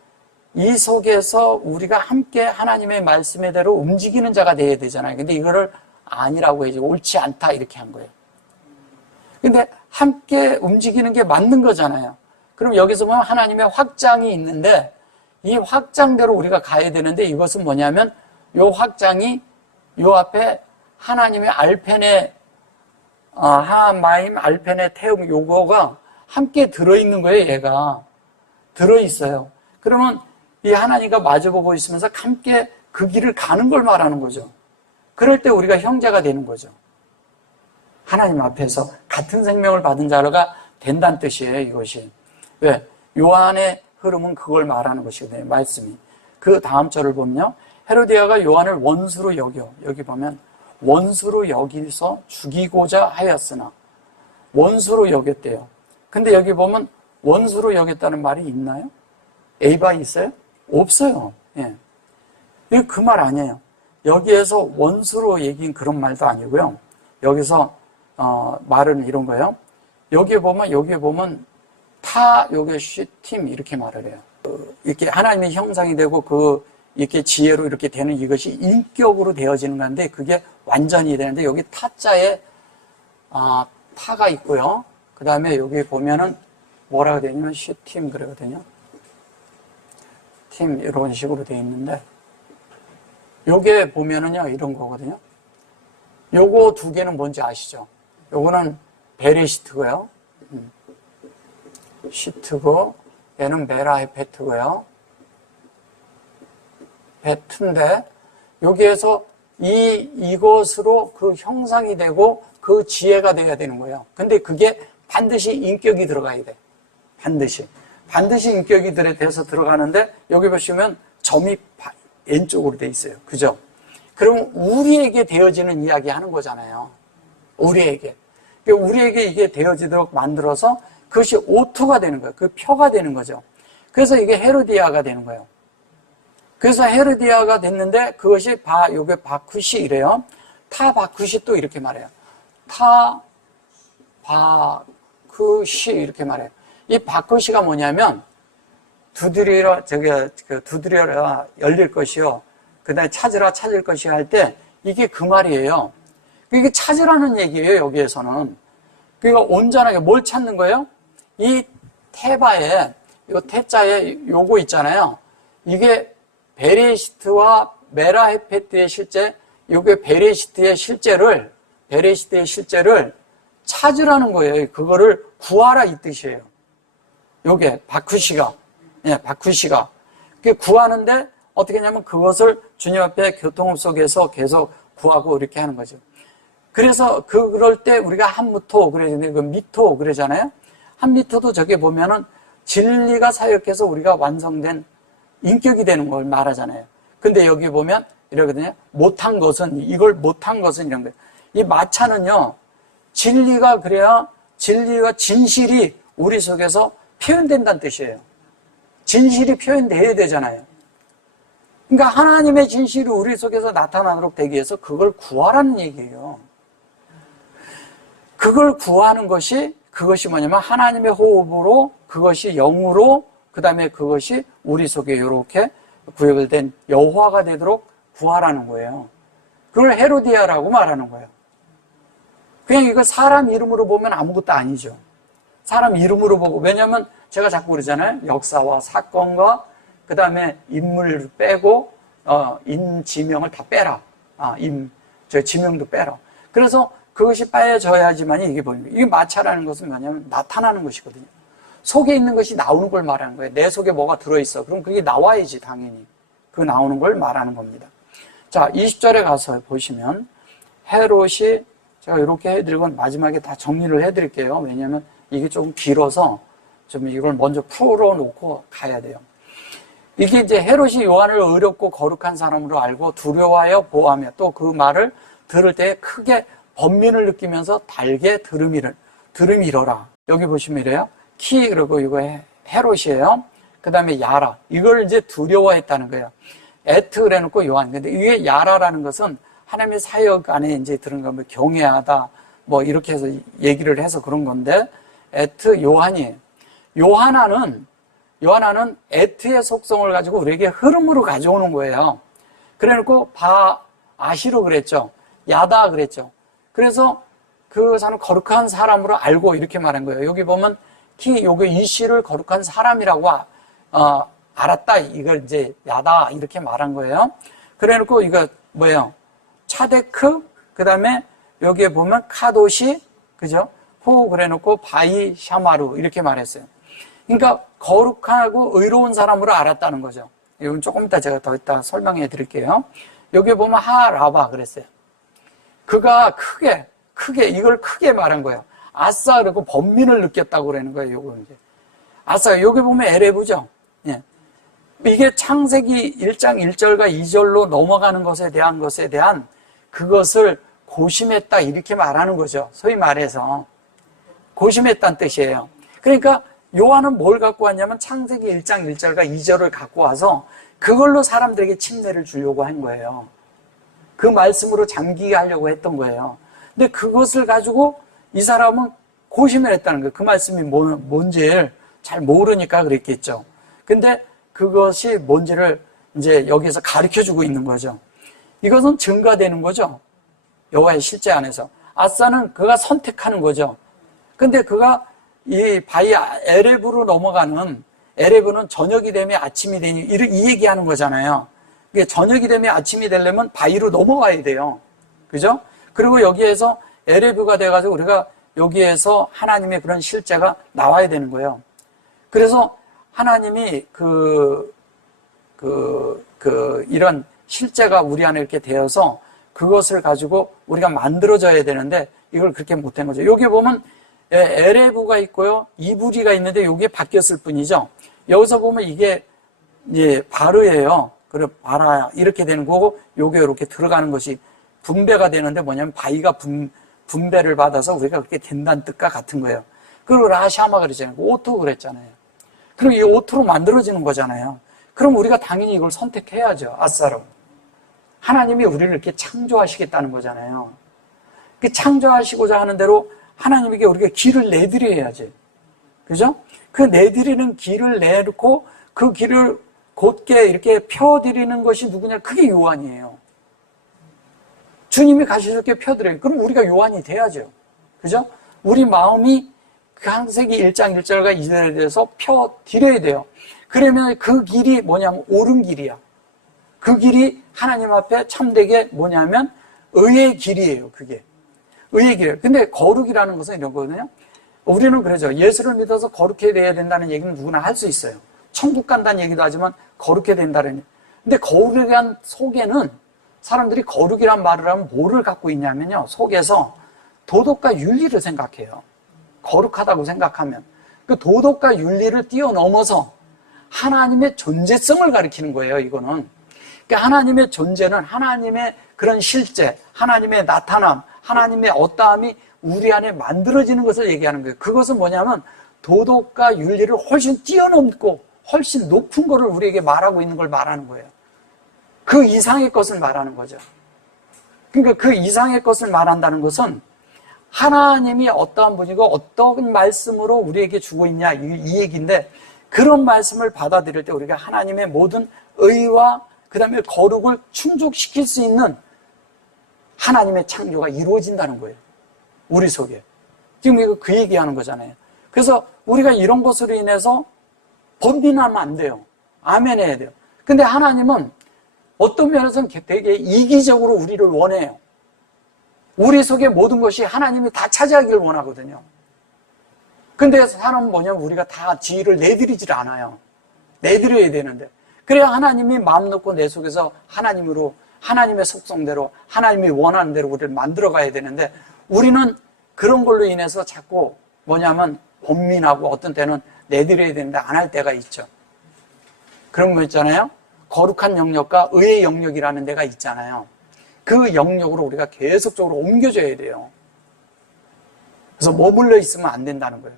이 속에서 우리가 함께 하나님의 말씀대로 움직이는 자가 되어야 되잖아요. 근데 이거를 아니라고 해야지 옳지 않다 이렇게 한 거예요. 근데 함께 움직이는 게 맞는 거잖아요. 그럼 여기서 보면 하나님의 확장이 있는데 이 확장대로 우리가 가야 되는데 이것은 뭐냐면 요 확장이 요 앞에 하나님의 알펜의 하마임 알펜의 태움 요거가 함께 들어있는 거예요. 얘가 들어있어요. 그러면 이 하나님과 마주보고 있으면서 함께 그 길을 가는 걸 말하는 거죠. 그럴 때 우리가 형제가 되는 거죠. 하나님 앞에서 같은 생명을 받은 자가 된다는 뜻이에요. 이것이 왜? 요한의 흐름은 그걸 말하는 것이거든요. 말씀이. 그 다음 절을 보면요. 헤로디아가 요한을 원수로 여겨. 여기 보면 원수로 여기서 죽이고자 하였으나 원수로 여겼대요. 근데 여기 보면 원수로 여겼다는 말이 있나요? 에이바 있어요? 없어요. 예. 이거 그 말 아니에요. 여기에서 원수로 얘기한 그런 말도 아니고요. 여기서 말은 이런 거예요. 여기에 보면 요게 쉬팀 이렇게 말을 해요. 이렇게 하나님의 형상이 되고 이렇게 지혜로 이렇게 되는 이것이 인격으로 되어지는 건데 그게 완전히 되는데 여기 타자에 타가 있고요. 그 다음에 여기 보면은 뭐라고 되냐면 쉬팀 그러거든요. 팀 이런 식으로 되어 있는데 요게 보면은요 이런 거거든요. 요거 두 개는 뭔지 아시죠? 요거는 베레시트고요. 시트고 얘는 메라헤페트고요. 베트인데 여기에서 이것으로 그 형상이 되고 그 지혜가 돼야 되는 거예요. 근데 그게 반드시 인격이 들어가야 돼. 반드시 인격이 돼서 들어가는데 여기 보시면 점이 왼쪽으로 돼 있어요. 그죠? 그럼 우리에게 되어지는 이야기 하는 거잖아요. 우리에게 이게 되어지도록 만들어서 그것이 오토가 되는 거예요. 그 표가 되는 거죠. 그래서 이게 헤로디아가 되는 거예요. 그래서 헤로디아가 됐는데 그것이 요게 바쿠시 이래요. 타 바쿠시 또 이렇게 말해요. 타 바쿠시 이렇게 말해요. 이 바쿠시가 뭐냐면 두드리라 열릴 것이요. 그다음에 찾으라 찾을 것이 할 때 이게 그 말이에요. 이게 찾으라는 얘기예요, 여기에서는. 그러니까 온전하게 뭘 찾는 거예요? 이 태바에, 이 태자에 요거 있잖아요. 이게 베레시트와 메라헤페트의 실제, 요게 베레시트의 실제를 찾으라는 거예요. 그거를 구하라 이 뜻이에요. 요게 바쿠시가. 예, 바쿠시가. 그게 구하는데 어떻게 하냐면 그것을 주님 앞에 교통업 속에서 계속 구하고 이렇게 하는 거죠. 그래서 그럴 때 우리가 한무토 그러잖아요. 그 미토 그러잖아요. 한미토도 저게 보면은 진리가 사역해서 우리가 완성된 인격이 되는 걸 말하잖아요. 근데 여기 보면 이러거든요. 못한 것은, 이걸 못한 것은 이런 거예요. 이 마차는요, 진리가 그래야 진리와 진실이 우리 속에서 표현된다는 뜻이에요. 진실이 표현돼야 되잖아요. 그러니까 하나님의 진실이 우리 속에서 나타나도록 되기 위해서 그걸 구하라는 얘기예요. 그걸 구하는 그것이 뭐냐면 하나님의 호흡으로, 그것이 영으로, 그 다음에 그것이 우리 속에 이렇게 구별된 여호와가 되도록 구하라는 거예요. 그걸 헤로디아라고 말하는 거예요. 그냥 이거 사람 이름으로 보면 아무것도 아니죠. 사람 이름으로 보고, 왜냐면 제가 자꾸 그러잖아요. 역사와 사건과 그 다음에 인물을 빼고 인지명을 다 빼라. 저 지명도 빼라. 그래서 그것이 빠져야지만 이게 보입니다. 이게 마차라는 것은 뭐냐면 나타나는 것이거든요. 속에 있는 것이 나오는 걸 말하는 거예요. 내 속에 뭐가 들어있어. 그럼 그게 나와야지 당연히. 그 나오는 걸 말하는 겁니다. 자, 20절에 가서 보시면 헤롯이 제가 이렇게 해드리고 마지막에 다 정리를 해드릴게요. 왜냐하면 이게 조금 길어서 좀 이걸 먼저 풀어놓고 가야 돼요. 이게 이제 헤롯이 요한을 의롭고 거룩한 사람으로 알고 두려워하여 보호하며 또 그 말을 들을 때 크게 번민을 느끼면서 달게 들음이러라. 여기 보시면 이래요. 키, 그리고 이거 헤롯이에요. 그 다음에 야라. 이걸 이제 두려워했다는 거예요. 에트 그래놓고 요한. 근데 이게 야라라는 것은 하나님의 사역 안에 이제 들은 거, 뭐 경외하다, 뭐 이렇게 해서 얘기를 해서 그런 건데, 에트 요한이에요. 요하나는 에트의 속성을 가지고 우리에게 흐름으로 가져오는 거예요. 그래놓고 아시로 그랬죠. 야다 그랬죠. 그래서 그 사람 거룩한 사람으로 알고 이렇게 말한 거예요. 여기 보면 요게 이씨를 거룩한 사람이라고 알았다. 이걸 이제 야다 이렇게 말한 거예요. 그래놓고 이거 뭐예요? 차데크, 그 다음에 여기에 보면 카도시, 그죠? 그래놓고 바이 샤마루 이렇게 말했어요. 그러니까 거룩하고 의로운 사람으로 알았다는 거죠. 이건 조금 이따 제가 더 이따 설명해 드릴게요. 여기 보면 하라바 그랬어요. 그가 크게 이걸 크게 말한 거예요. 아싸 그러고 번민을 느꼈다고 그러는 거예요. 요거 이제 아싸 여기 보면 에레브죠. 예. 이게 창세기 1장 1절과 2절로 넘어가는 것에 대한 그것을 고심했다 이렇게 말하는 거죠. 소위 말해서 고심했다는 뜻이에요. 그러니까 요한은 뭘 갖고 왔냐면 창세기 1장 1절과 2절을 갖고 와서 그걸로 사람들에게 침례를 주려고 한 거예요. 그 말씀으로 잠기게 하려고 했던 거예요. 근데 그것을 가지고 이 사람은 고심을 했다는 거예요. 그 말씀이 뭔지를 잘 모르니까 그랬겠죠. 근데 그것이 뭔지를 이제 여기에서 가르쳐주고 있는 거죠. 이것은 증가되는 거죠. 여호와의 실제 안에서. 아싸는 그가 선택하는 거죠. 근데 그가 이 에레브로 넘어가는, 에레브는 저녁이 되면 아침이 되니, 이 얘기하는 거잖아요. 저녁이 되면 아침이 되려면 바위로 넘어가야 돼요. 그죠? 그리고 여기에서 에레브가 돼가지고 우리가 여기에서 하나님의 그런 실제가 나와야 되는 거예요. 그래서 하나님이 이런 실제가 우리 안에 이렇게 되어서 그것을 가지고 우리가 만들어져야 되는데 이걸 그렇게 못한 거죠. 여기 보면 에레브가 있고요. 이브리가 있는데 여기에 바뀌었을 뿐이죠. 여기서 보면 이게 바르예요. 그래, 바라 이렇게 되는 거고 요게 이렇게 들어가는 것이 분배가 되는데 뭐냐면 바위가 분배를 받아서 우리가 그렇게 된다는 뜻과 같은 거예요. 그리고 라샤마 그랬잖아요. 오토 그랬잖아요. 그리고 이 오토로 만들어지는 거잖아요. 그럼 우리가 당연히 이걸 선택해야죠. 아싸로. 하나님이 우리를 이렇게 창조하시겠다는 거잖아요. 그 창조하시고자 하는 대로 하나님에게 우리가 길을 내드려야지. 그죠? 그 내드리는 길을 내놓고 그 길을 곧게 이렇게 펴드리는 것이 누구냐? 그게 요한이에요. 주님이 가시적게 펴드려요. 그럼 우리가 요한이 돼야죠. 그죠? 우리 마음이 창세기 1장 1절과 2절에 대해서 펴드려야 돼요. 그러면 그 길이 뭐냐면 옳은 길이야. 그 길이 하나님 앞에 참되게 뭐냐면 의의 길이에요. 그게. 의의 길이에요. 근데 거룩이라는 것은 이런 거거든요. 우리는 그러죠. 예수를 믿어서 거룩해야 돼야 된다는 얘기는 누구나 할 수 있어요. 천국 간다는 얘기도 하지만 거룩해야 된다는. 근데 거룩한 속에는 사람들이 거룩이란 말을 하면 뭐를 갖고 있냐면요. 속에서 도덕과 윤리를 생각해요. 거룩하다고 생각하면. 그 도덕과 윤리를 뛰어넘어서 하나님의 존재성을 가리키는 거예요, 이거는. 그러니까 하나님의 존재는 하나님의 그런 실제, 하나님의 나타남, 하나님의 어떠함이 우리 안에 만들어지는 것을 얘기하는 거예요. 그것은 뭐냐면 도덕과 윤리를 훨씬 뛰어넘고 훨씬 높은 것을 우리에게 말하고 있는 걸 말하는 거예요. 그 이상의 것을 말하는 거죠. 그러니까 그 이상의 것을 말한다는 것은 하나님이 어떠한 분이고 어떤 말씀으로 우리에게 주고 있냐 이 얘기인데, 그런 말씀을 받아들일 때 우리가 하나님의 모든 의와 그 다음에 거룩을 충족시킬 수 있는 하나님의 창조가 이루어진다는 거예요. 우리 속에. 지금 이거 그 얘기하는 거잖아요. 그래서 우리가 이런 것으로 인해서 번민하면 안 돼요. 아멘 해야 돼요. 근데 하나님은 어떤 면에서는 되게 이기적으로 우리를 원해요. 우리 속에 모든 것이 하나님이 다 차지하기를 원하거든요. 근데 사람은 뭐냐면 우리가 다 지위를 내드리질 않아요. 내드려야 되는데. 그래야 하나님이 마음 놓고 내 속에서 하나님으로, 하나님의 속성대로, 하나님이 원하는 대로 우리를 만들어 가야 되는데, 우리는 그런 걸로 인해서 자꾸 뭐냐면 번민하고 어떤 때는 내드려야 되는데 안 할 때가 있죠. 그런 거 있잖아요. 거룩한 영역과 의의 영역이라는 데가 있잖아요. 그 영역으로 우리가 계속적으로 옮겨줘야 돼요. 그래서 머물러 있으면 안 된다는 거예요.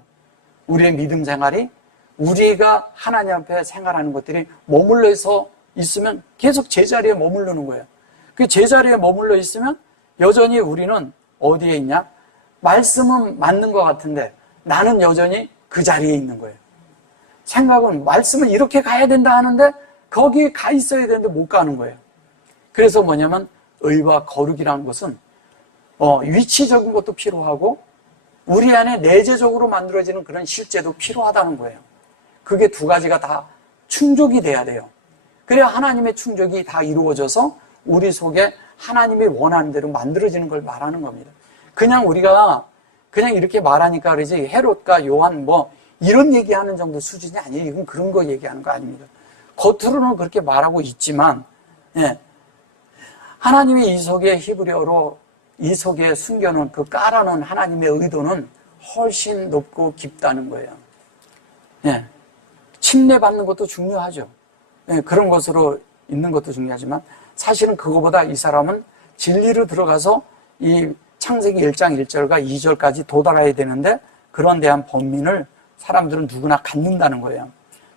우리의 믿음 생활이, 우리가 하나님 앞에 생활하는 것들이 머물러서 있으면 계속 제자리에 머무르는 거예요. 그 제자리에 머물러 있으면 여전히 우리는 어디에 있냐? 말씀은 맞는 것 같은데 나는 여전히 그 자리에 있는 거예요. 생각은 말씀은 이렇게 가야 된다 하는데 거기에 가 있어야 되는데 못 가는 거예요. 그래서 뭐냐면 의와 거룩이라는 것은 위치적인 것도 필요하고 우리 안에 내재적으로 만들어지는 그런 실제도 필요하다는 거예요. 그게 두 가지가 다 충족이 돼야 돼요. 그래야 하나님의 충족이 다 이루어져서 우리 속에 하나님이 원하는 대로 만들어지는 걸 말하는 겁니다. 그냥 우리가 그냥 이렇게 말하니까 그러지 헤롯과 요한 뭐 이런 얘기하는 정도 수준이 아니에요. 이건 그런 거 얘기하는 거 아닙니다. 겉으로는 그렇게 말하고 있지만 하나님이 이 속에 히브리어로 이 속에 숨겨놓은 그 깔아놓은 하나님의 의도는 훨씬 높고 깊다는 거예요. 침례받는 것도 중요하죠. 그런 것으로 있는 것도 중요하지만 사실은 그거보다 이 사람은 진리로 들어가서 이 창세기 1장 1절과 2절까지 도달해야 되는데 그런 대한 번민을 사람들은 누구나 갖는다는 거예요.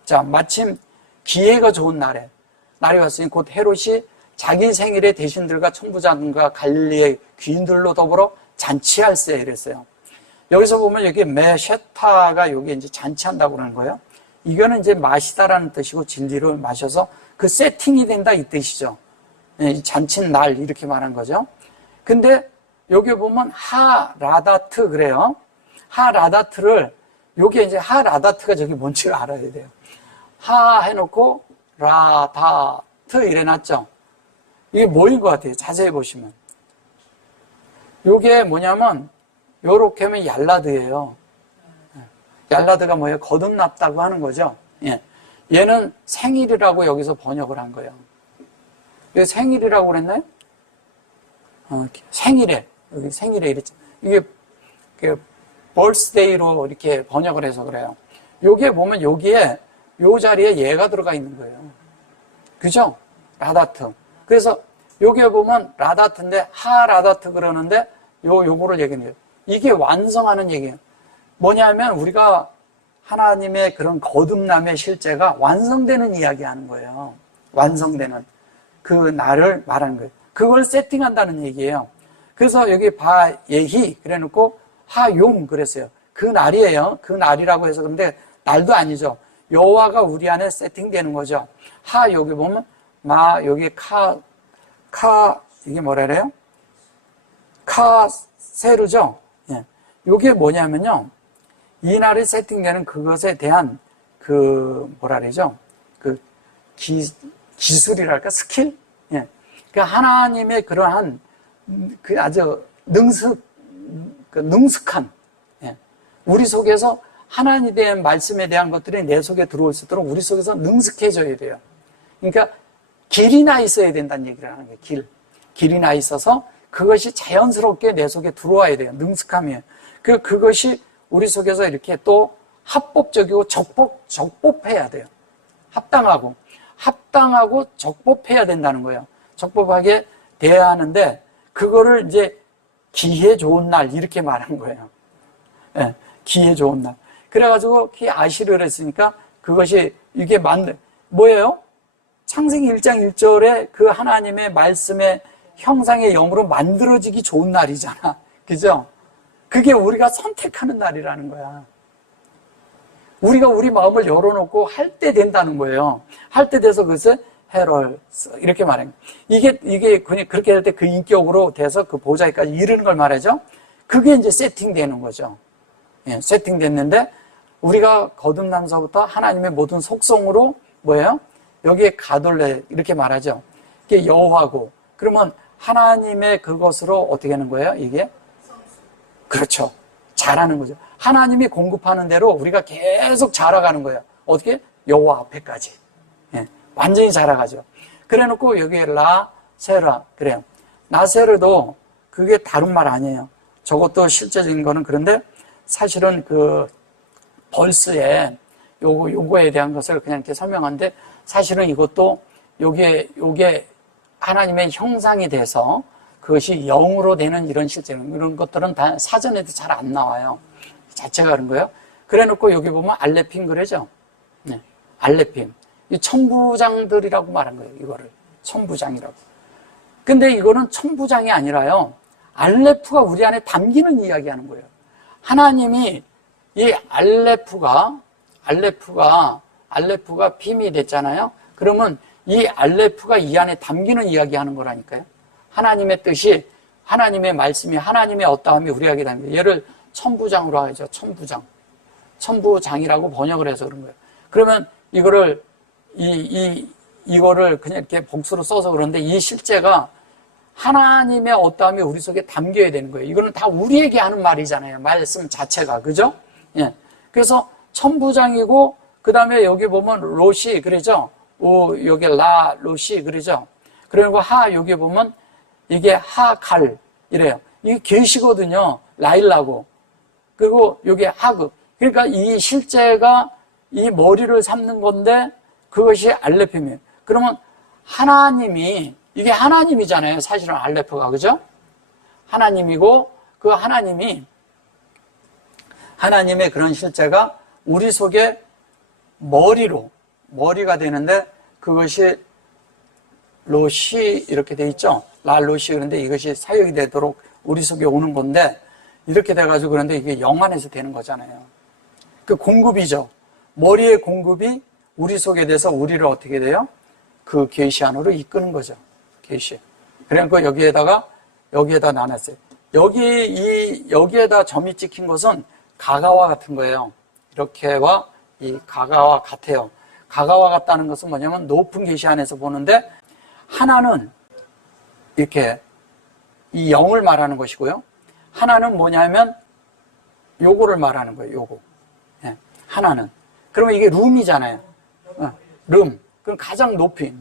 자, 마침 기회가 좋은 날이 왔으니 곧 헤롯이 자기 생일에 대신들과 천부장과 갈릴리의 귀인들로 더불어 잔치할세 이랬어요. 여기서 보면 여기 메셰타가 여기 이제 잔치한다고 그러는 거예요. 이거는 이제 마시다라는 뜻이고 진리를 마셔서 그 세팅이 된다 이 뜻이죠. 이 잔치 날 이렇게 말한 거죠. 근데 여기 보면 하라다트 그래요. 하라다트를 여기 이제 하라다트가 저기 뭔지를 알아야 돼요. 하 해놓고 라다트 이래놨죠. 이게 뭐인 것 같아요? 자세히 보시면. 이게 뭐냐면 요렇게 하면 얄라드예요. 얄라드가 뭐예요? 거듭났다고 하는 거죠. 얘는 생일이라고 여기서 번역을 한 거예요. 이게 생일이라고 그랬나요? 생일에 여기 생일에 이랬죠. 이게 birthday로 이렇게 번역을 해서 그래요. 여기에 보면 여기에 요 자리에 얘가 들어가 있는 거예요. 그죠? 라다트. 그래서 여기에 보면 라다트인데 하라다트 그러는데 요거를 얘기해요. 이게 완성하는 얘기예요. 뭐냐면 우리가 하나님의 그런 거듭남의 실제가 완성되는 이야기 하는 거예요. 완성되는 그 날을 말하는 거예요. 그걸 세팅한다는 얘기예요. 그래서 여기 바예히 그래 놓고 하용 그랬어요. 그 날이에요. 그 날이라고 해서 그런데 날도 아니죠. 여호와가 우리 안에 세팅되는 거죠. 하 여기 보면 마 여기 이게 뭐라 그래요? 카세르죠. 예. 이게 뭐냐면요. 이날이 세팅되는 그것에 대한 그 뭐라 그러죠? 그 기술이랄까 스킬? 예. 그 하나님의 그러한 그 아주 능숙한 예. 우리 속에서 하나님에 대한 말씀에 대한 것들이 내 속에 들어올 수 있도록 우리 속에서 능숙해져야 돼요. 그러니까 길이 나 있어야 된다는 얘기를 하는 거예요. 길이 나 있어서 그것이 자연스럽게 내 속에 들어와야 돼요. 능숙함이에요. 그것이 우리 속에서 이렇게 또 합법적이고 적법해야 돼요. 합당하고 적법해야 된다는 거예요. 적법하게 돼야 하는데 그거를 이제 기회 좋은 날 이렇게 말한 거예요. 예, 기회 좋은 날. 그래가지고 아시를 했으니까 그것이 이게 뭐예요? 창세기 1장 1절에 그 하나님의 말씀의 형상의 영으로 만들어지기 좋은 날이잖아. 그죠? 그게 우리가 선택하는 날이라는 거야. 우리가 우리 마음을 열어놓고 할 때 된다는 거예요. 할 때 돼서 그것을 헤럴스 이렇게 말해요. 이게 그렇게 할 때 그 인격으로 돼서 그 보좌에까지 이르는 걸 말하죠. 그게 이제 세팅되는 거죠. 예, 세팅됐는데 우리가 거듭남서부터 하나님의 모든 속성으로 뭐예요? 여기에 가돌레 이렇게 말하죠. 이게 여호와고 그러면 하나님의 그것으로 어떻게 하는 거예요? 이게 그렇죠. 잘하는 거죠. 하나님이 공급하는 대로 우리가 계속 자라가는 거예요. 어떻게? 여호와 앞에까지. 예, 완전히 자라가죠. 그래놓고 여기에 라세라 그래요. 나세르도 그게 다른 말 아니에요. 저것도 실제적인 거는 그런데 사실은 그 벌스에 요거에 대한 것을 그냥 이렇게 설명하는데 사실은 이것도 요게 하나님의 형상이 돼서 그것이 영으로 되는 이런 실제는 것들은 다 사전에도 잘 안 나와요. 자체가 그런 거예요. 그래 놓고 여기 보면 알레핀 그러죠. 네. 알레핀. 이 천부장들이라고 말한 거예요. 이거를. 천부장이라고. 근데 이거는 천부장이 아니라요. 알레프가 우리 안에 담기는 이야기 하는 거예요. 하나님이 이 알레프가 핌이 됐잖아요. 그러면 이 알레프가 이 안에 담기는 이야기 하는 거라니까요. 하나님의 뜻이, 하나님의 말씀이, 하나님의 어떠함이 우리에게 담겨요. 얘를 천부장으로 하죠. 천부장이라고 번역을 해서 그런 거예요. 그러면 이거를 그냥 이렇게 복수로 써서 그러는데 이 실제가 하나님의 어떠함이 우리 속에 담겨야 되는 거예요. 이거는 다 우리에게 하는 말이잖아요. 말씀 자체가. 그죠? 예. 그래서 천부장이고, 그 다음에 여기 보면 로시, 그러죠? 여기 로시, 그러죠? 그리고 여기 보면 이게 하갈, 이래요. 이게 계시거든요. 라일라고. 그리고 여기 하그. 그러니까 이 실제가 이 머리를 삼는 건데 그것이 알레핌이에요. 그러면 하나님이, 이게 하나님이잖아요. 사실은 알레프가. 그죠? 하나님이고 그 하나님의 그런 실제가 우리 속에 머리가 되는데 그것이 로시 이렇게 돼 있죠. 라로시. 그런데 이것이 사역이 되도록 우리 속에 오는 건데 이렇게 돼가지고 그런데 이게 영 안에서 되는 거잖아요. 그 공급이죠. 머리의 공급이 우리 속에 돼서 우리를 어떻게 돼요? 그 계시 안으로 이끄는 거죠. 계시. 그러니까 여기에다 나눴어요. 여기에다 점이 찍힌 것은 가가와 같은 거예요. 이렇게와 이 가가와 같아요. 가가와 같다는 것은 뭐냐면 높은 계시 안에서 보는데 하나는 이렇게 이 영을 말하는 것이고요. 하나는 뭐냐면 요거를 말하는 거예요. 요거. 예, 하나는. 그러면 이게 룸이잖아요. 룸. 그럼 가장 높이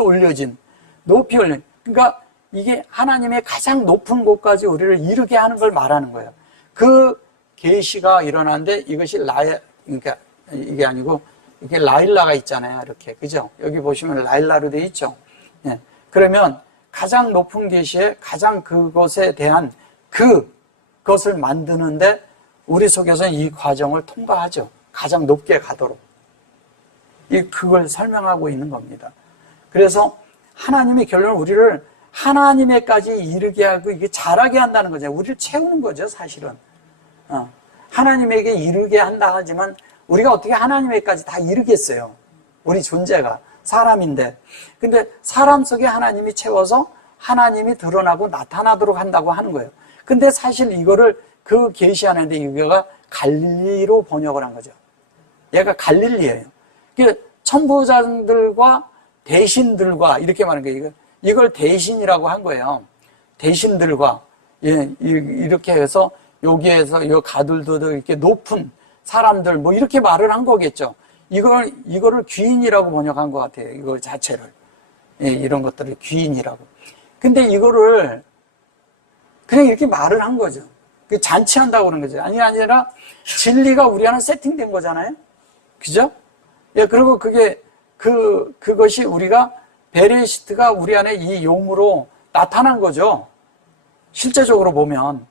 올려진. 그러니까 이게 하나님의 가장 높은 곳까지 우리를 이르게 하는 걸 말하는 거예요. 그 계시가 일어나는데 이것이 그러니까 이게 아니고 이게 라일라가 있잖아요. 이렇게. 그죠? 여기 보시면 라일라로 되어 있죠. 예. 그러면 가장 높은 계시에 가장 그것에 대한 그것을 만드는데 우리 속에서는 이 과정을 통과하죠. 가장 높게 가도록. 그걸 설명하고 있는 겁니다. 그래서 하나님의 결론은 우리를 하나님에까지 이르게 하고 이게 자라게 한다는 거죠. 우리를 채우는 거죠, 사실은. 하나님에게 이르게 한다 하지만 우리가 어떻게 하나님에까지 다 이르겠어요? 우리 존재가 사람인데. 근데 사람 속에 하나님이 채워서 하나님이 드러나고 나타나도록 한다고 하는 거예요. 근데 사실 이거를 그 계시하는데 이거가 갈릴리로 번역을 한 거죠. 얘가 갈릴리예요. 천부장들과 대신들과 이렇게 말하는 거예요. 이걸 대신이라고 한 거예요. 대신들과 이렇게 해서 여기에서 이 가들도 이렇게 높은 사람들 뭐 이렇게 말을 한 거겠죠. 이거를 귀인이라고 번역한 것 같아요. 이거 자체를. 이런 것들을 귀인이라고. 근데 이거를 그냥 이렇게 말을 한 거죠. 잔치한다고 그런 거죠. 아니라 진리가 우리 안에 세팅된 거잖아요. 그죠? 그리고 그것이 우리가 베레시트가 우리 안에 이 용으로 나타난 거죠. 실제적으로 보면.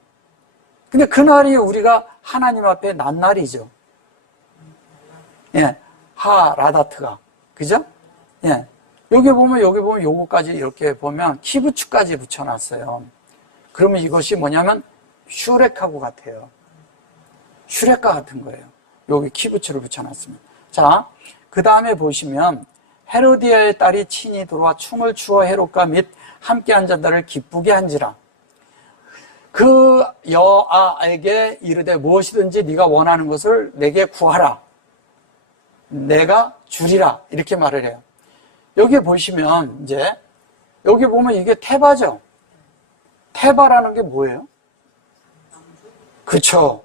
근데 그날이 우리가 하나님 앞에 난 날이죠. 하라다트가. 그죠? 여기 보면 요거까지 이렇게 보면 키부츠까지 붙여놨어요. 그러면 이것이 뭐냐면 슈렉하고 같아요. 슈렉과 같은 거예요. 여기 키부츠를 붙여놨습니다. 자, 그 다음에 보시면 헤로디아의 딸이 친히 들어와 춤을 추어 헤롯과 및 함께 한 자들을 기쁘게 한지라. 그 여아에게 이르되 무엇이든지 네가 원하는 것을 내게 구하라. 내가 주리라. 이렇게 말을 해요. 여기 보시면 여기 보면 이게 테바죠. 테바라는 게 뭐예요? 그쵸.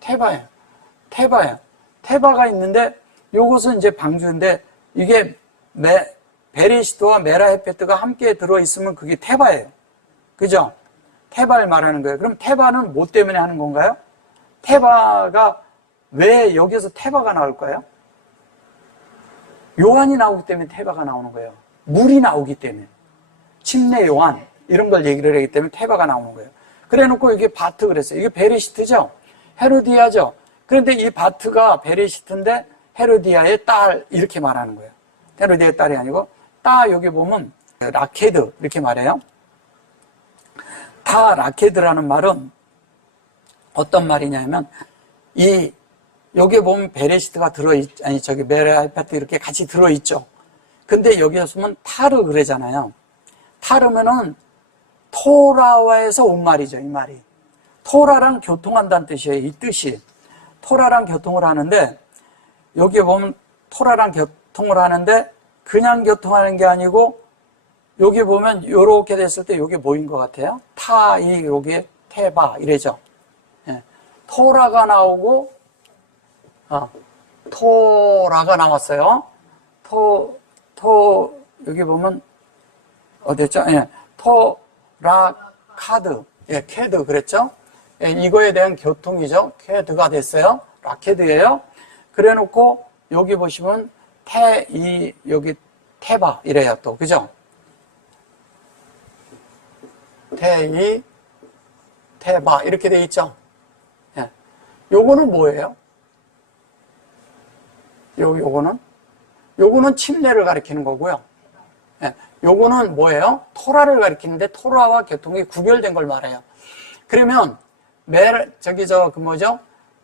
테바예요. 테바가 있는데 요것은 방주인데 이게 베레시트와 메라헤페트가 함께 들어있으면 그게 테바예요. 그죠? 테바를 말하는 거예요. 그럼 테바는 뭐 때문에 하는 건가요? 테바가 왜 여기서 테바가 나올까요? 요한이 나오기 때문에 테바가 나오는 거예요. 물이 나오기 때문에. 침례 요한 이런 걸 얘기를 하기 때문에 테바가 나오는 거예요. 그래 놓고 이게 바트 그랬어요. 이게 베레시트죠? 헤로디아죠? 그런데 이 바트가 베레시트인데 헤로디아의 딸 이렇게 말하는 거예요. 헤로디아의 딸이 아니고 여기 보면 라케드 이렇게 말해요. 라케드라는 말은 어떤 말이냐면 여기에 보면 베레시트가 메라헤페트 이렇게 같이 들어있죠. 근데 여기에 보면 타르 그러잖아요. 타르면은 토라와에서 온 말이죠, 이 말이. 토라랑 교통한다는 뜻이에요, 이 뜻이. 토라랑 교통을 하는데, 여기에 보면 토라랑 교통을 하는데, 그냥 교통하는 게 아니고, 여기 보면 요렇게 됐을 때 요게 뭐인 것 같아요? 요게 테바, 이래죠. 토라가 나오고, 토라가 나왔어요. 여기 보면, 어디였죠? 토라카드. 캐드, 그랬죠? 이거에 대한 교통이죠. 캐드가 됐어요. 라케드예요. 그래 놓고, 여기 보시면, 여기 테바, 이래요, 또. 그죠? 테바, 이렇게 돼 있죠? 요거는 뭐예요? 요거는 침례를 가리키는 거고요. 요거는 뭐예요? 토라를 가리키는데 토라와 교통이 구별된 걸 말해요. 그러면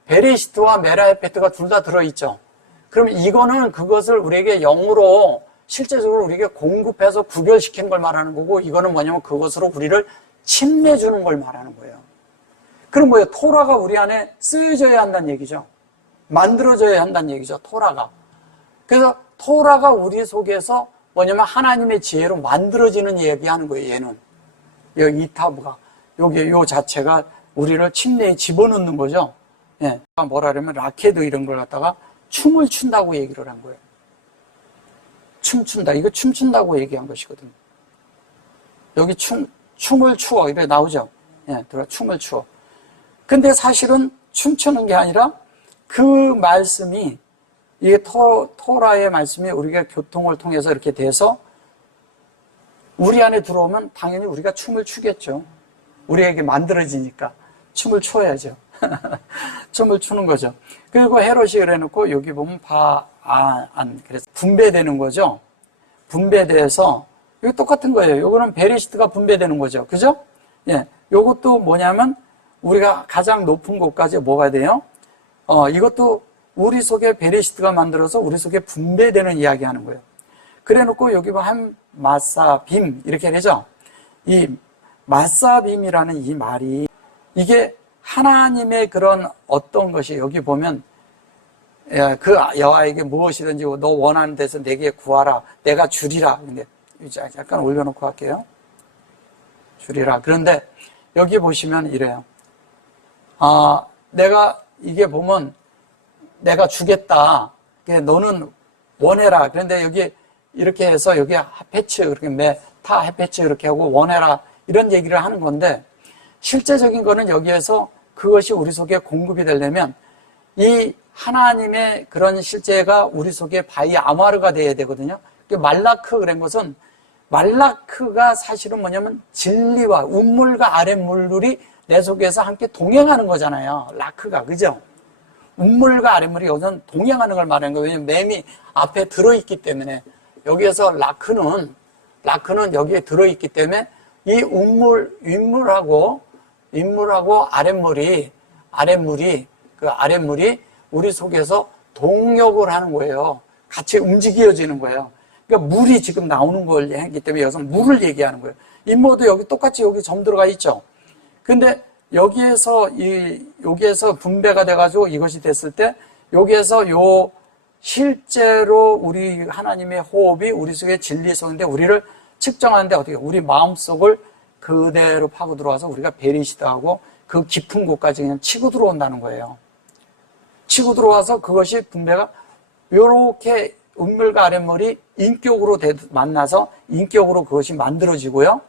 베레시트와 메라헤페트가 둘 다 들어있죠. 그럼 이거는 그것을 우리에게 영으로 실제적으로 우리에게 공급해서 구별시키는 걸 말하는 거고, 이거는 뭐냐면 그것으로 우리를 침례 주는 걸 말하는 거예요. 그럼 뭐예요? 토라가 우리 안에 쓰여져야 한다는 얘기죠. 만들어져야 한다는 얘기죠, 토라가. 그래서 토라가 우리 속에서 뭐냐면 하나님의 지혜로 만들어지는 얘기하는 거예요, 얘는. 이 타브가. 요 자체가 우리를 침례에 집어넣는 거죠. 뭐라냐면 라케드 이런 걸 갖다가 춤을 춘다고 얘기를 한 거예요. 춤춘다. 이거 춤춘다고 얘기한 것이거든요. 여기 춤을 추어. 이래 나오죠. 춤을 추어. 근데 사실은 춤추는 게 아니라 그 말씀이, 이게 토라의 말씀이 우리가 교통을 통해서 이렇게 돼서 우리 안에 들어오면 당연히 우리가 춤을 추겠죠. 우리에게 만들어지니까 춤을 춰야죠. 춤을 추는 거죠. 그리고 헤롯이 그래 놓고 여기 보면 그래서 분배되는 거죠. 분배돼서, 이거 똑같은 거예요. 요거는 베레시트가 분배되는 거죠. 그죠? 요것도 뭐냐면 우리가 가장 높은 곳까지 뭐가 돼요? 이것도 우리 속에 베레시트가 만들어서 우리 속에 분배되는 이야기 하는 거예요. 그래 놓고 여기 한 마사빔 이렇게 되죠. 이 마사빔이라는 이 말이 이게 하나님의 그런 어떤 것이 여기 보면 그 여호와에게 무엇이든지 너 원하는 데서 내게 구하라. 내가 주리라. 근데 약간 올려놓고 할게요. 주리라. 그런데 여기 보시면 이래요. 내가 이게 보면 내가 주겠다. 너는 원해라. 그런데 여기 이렇게 해서 여기 핫패치 그렇게 메타 핫패치 이렇게 하고 원해라 이런 얘기를 하는 건데 실제적인 거는 여기에서 그것이 우리 속에 공급이 되려면 이 하나님의 그런 실제가 우리 속에 바이 아마르가 돼야 되거든요. 말라크 그런 것은 말라크가 사실은 뭐냐면 진리와 운물과 아랫물이 내 속에서 함께 동행하는 거잖아요. 라크가 그죠? 운물과 아랫물이 여기서는 동행하는 걸 말하는 거예요. 왜냐면 맴이 앞에 들어있기 때문에 여기에서 라크는 여기에 들어있기 때문에 이 윗물하고 아랫물이 그 아랫물이 우리 속에서 동역을 하는 거예요. 같이 움직여지는 거예요. 그러니까 물이 지금 나오는 걸 얘기하기 때문에 여기서 물을 얘기하는 거예요. 인모도 여기 똑같이 여기 점 들어가 있죠. 근데 여기에서 분배가 돼가지고 이것이 됐을 때 여기에서 실제로 우리 하나님의 호흡이 우리 속에 진리성인데 우리를 측정하는데 어떻게 우리 마음속을 그대로 파고 들어와서 우리가 베리시다하고 그 깊은 곳까지 그냥 치고 들어온다는 거예요. 치고 들어와서 그것이 분배가 요렇게 음물과 아랫물이 인격으로 만나서 인격으로 그것이 만들어지고요.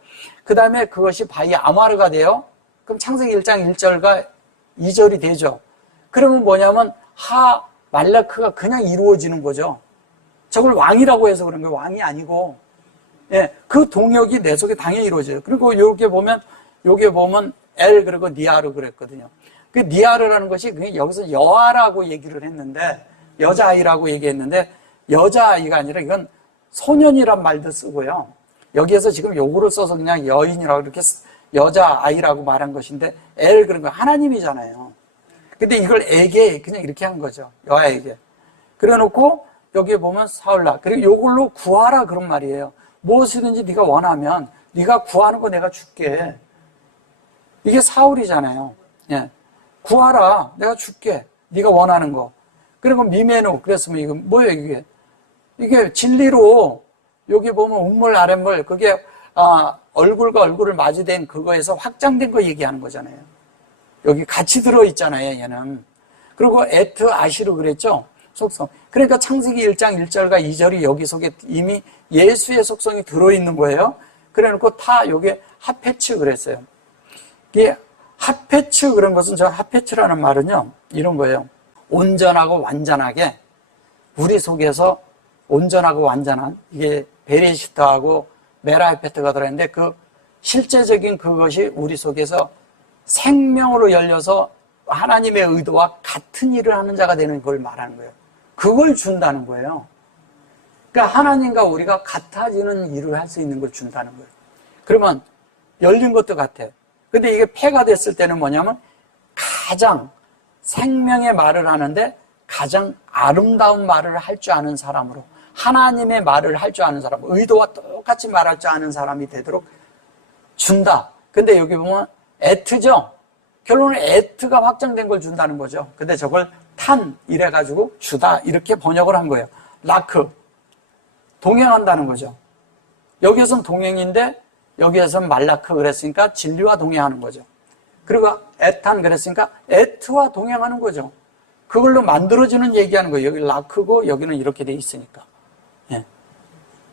그 다음에 그것이 바이 아마르가 돼요. 그럼 창세기 1장 1절과 2절이 되죠. 그러면 뭐냐면 말라크가 그냥 이루어지는 거죠. 저걸 왕이라고 해서 그런 거예요. 왕이 아니고. 예, 그 동역이 내 속에 당연히 이루어져요. 그리고 여기 보면 엘 그리고 니아르 그랬거든요. 그 니아르라는 것이 여기서 여아라고 얘기를 했는데 여자아이라고 얘기했는데 여자아이가 아니라 이건 소년이란 말도 쓰고요. 여기에서 지금 요구를 써서 그냥 여인이라고 이렇게 여자아이라고 말한 것인데 엘 그런 거 하나님이잖아요. 근데 이걸 에게 그냥 이렇게 한 거죠. 여아에게. 그래 놓고 여기에 보면 사울라. 그리고 요걸로 구하라 그런 말이에요. 무엇이든지 네가 원하면 네가 구하는 거 내가 줄게. 이게 사울이잖아요. 예. 구하라. 내가 줄게. 네가 원하는 거. 그리고 미메노. 그랬으면 이거 뭐예요 이게? 이게 진리로 여기 보면 운물 아랫물 그게 얼굴과 얼굴을 마주된 그거에서 확장된 거 얘기하는 거잖아요. 여기 같이 들어있잖아요, 얘는. 그리고 에트 아시르 그랬죠? 속성. 그러니까 창세기 1장 1절과 2절이 여기 속에 이미 예수의 속성이 들어있는 거예요. 그래 놓고 여기 핫패츠 그랬어요. 이게 핫패츠 그런 것은 핫패츠라는 말은요, 이런 거예요. 온전하고 완전하게 우리 속에서 온전하고 완전한 이게 베레시트하고 메라헤페트가 들어있는데 그 실제적인 그것이 우리 속에서 생명으로 열려서 하나님의 의도와 같은 일을 하는 자가 되는 걸 말하는 거예요. 그걸 준다는 거예요. 그러니까 하나님과 우리가 같아지는 일을 할 수 있는 걸 준다는 거예요. 그러면 열린 것도 같아. 근데 이게 폐가 됐을 때는 뭐냐면 가장 생명의 말을 하는데 가장 아름다운 말을 할 줄 아는 사람으로 하나님의 말을 할 줄 아는 사람, 의도와 똑같이 말할 줄 아는 사람이 되도록 준다. 근데 여기 보면 에트죠? 결론은 에트가 확장된 걸 준다는 거죠. 근데 저걸 이래가지고 주다. 이렇게 번역을 한 거예요. 라크. 동행한다는 거죠. 여기에서는 동행인데 여기에서는 말라크 그랬으니까 진리와 동행하는 거죠. 그리고 에탄 그랬으니까 에트와 동행하는 거죠. 그걸로 만들어지는 얘기하는 거예요. 여기 라크고 여기는 이렇게 돼 있으니까. 예.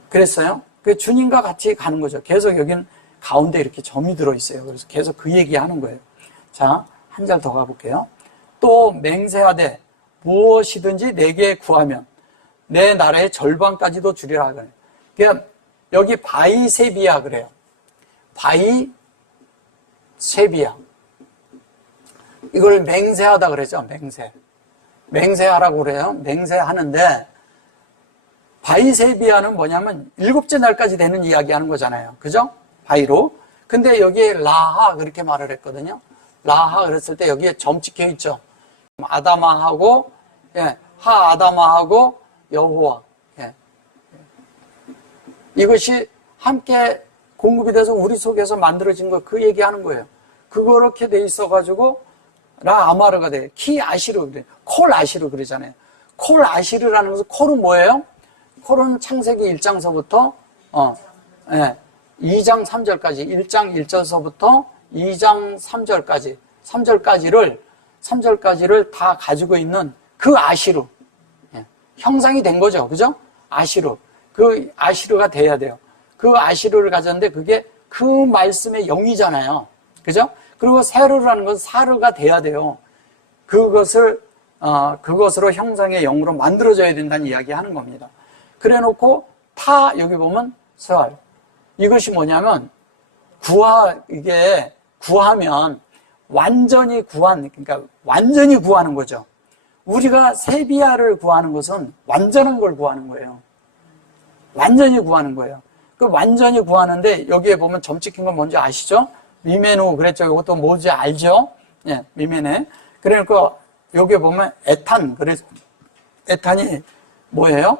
그랬어요. 그 주님과 같이 가는 거죠. 계속 여기는 가운데 이렇게 점이 들어있어요. 그래서 계속 그 얘기하는 거예요. 자, 한 절 더 가볼게요. 또 맹세하되 무엇이든지 내게 구하면 내 나라의 절반까지도 주리라. 그러니까 여기 바이세비야 그래요. 바이세비야. 이걸 맹세하다 그러죠. 맹세하라고 그래요. 맹세하는데 바이세비야는 뭐냐면 일곱째 날까지 되는 이야기 하는 거잖아요. 그죠? 바이로. 근데 여기에 라하 그렇게 말을 했거든요. 라하 그랬을 때 여기에 점 찍혀 있죠. 아담아하고 하 아다마하고 여호와. 예. 이것이 함께 공급이 돼서 우리 속에서 만들어진 거 그 얘기하는 거예요. 그렇게 돼 있어가지고 라 아마르가 돼. 키 아시르 그래. 콜 아시르 그러잖아요. 콜 아시르라는 것은 콜은 뭐예요? 콜은 창세기 1장서부터 2장 3절까지 1장 1절서부터 2장 3절까지를 다 가지고 있는 그 아시르. 형상이 된 거죠. 그죠? 아시르. 그 아시르가 돼야 돼요. 그 아시르를 가졌는데 그게 그 말씀의 영이잖아요. 그죠? 그리고 세르라는 것은 사르가 돼야 돼요. 그것으로 형상의 영으로 만들어져야 된다는 이야기 하는 겁니다. 그래 놓고 여기 보면 설. 이것이 뭐냐면 이게 구하면 완전히 그러니까 완전히 구하는 거죠. 우리가 세비야를 구하는 것은 완전한 걸 구하는 거예요. 완전히 구하는 거예요. 그 완전히 구하는데 여기에 보면 점 찍힌 건 뭔지 아시죠? 미메누 그랬죠. 이것도 뭔지 알죠? 예, 미메네. 그러니까 여기에 보면 에탄. 그래서 에탄이 뭐예요?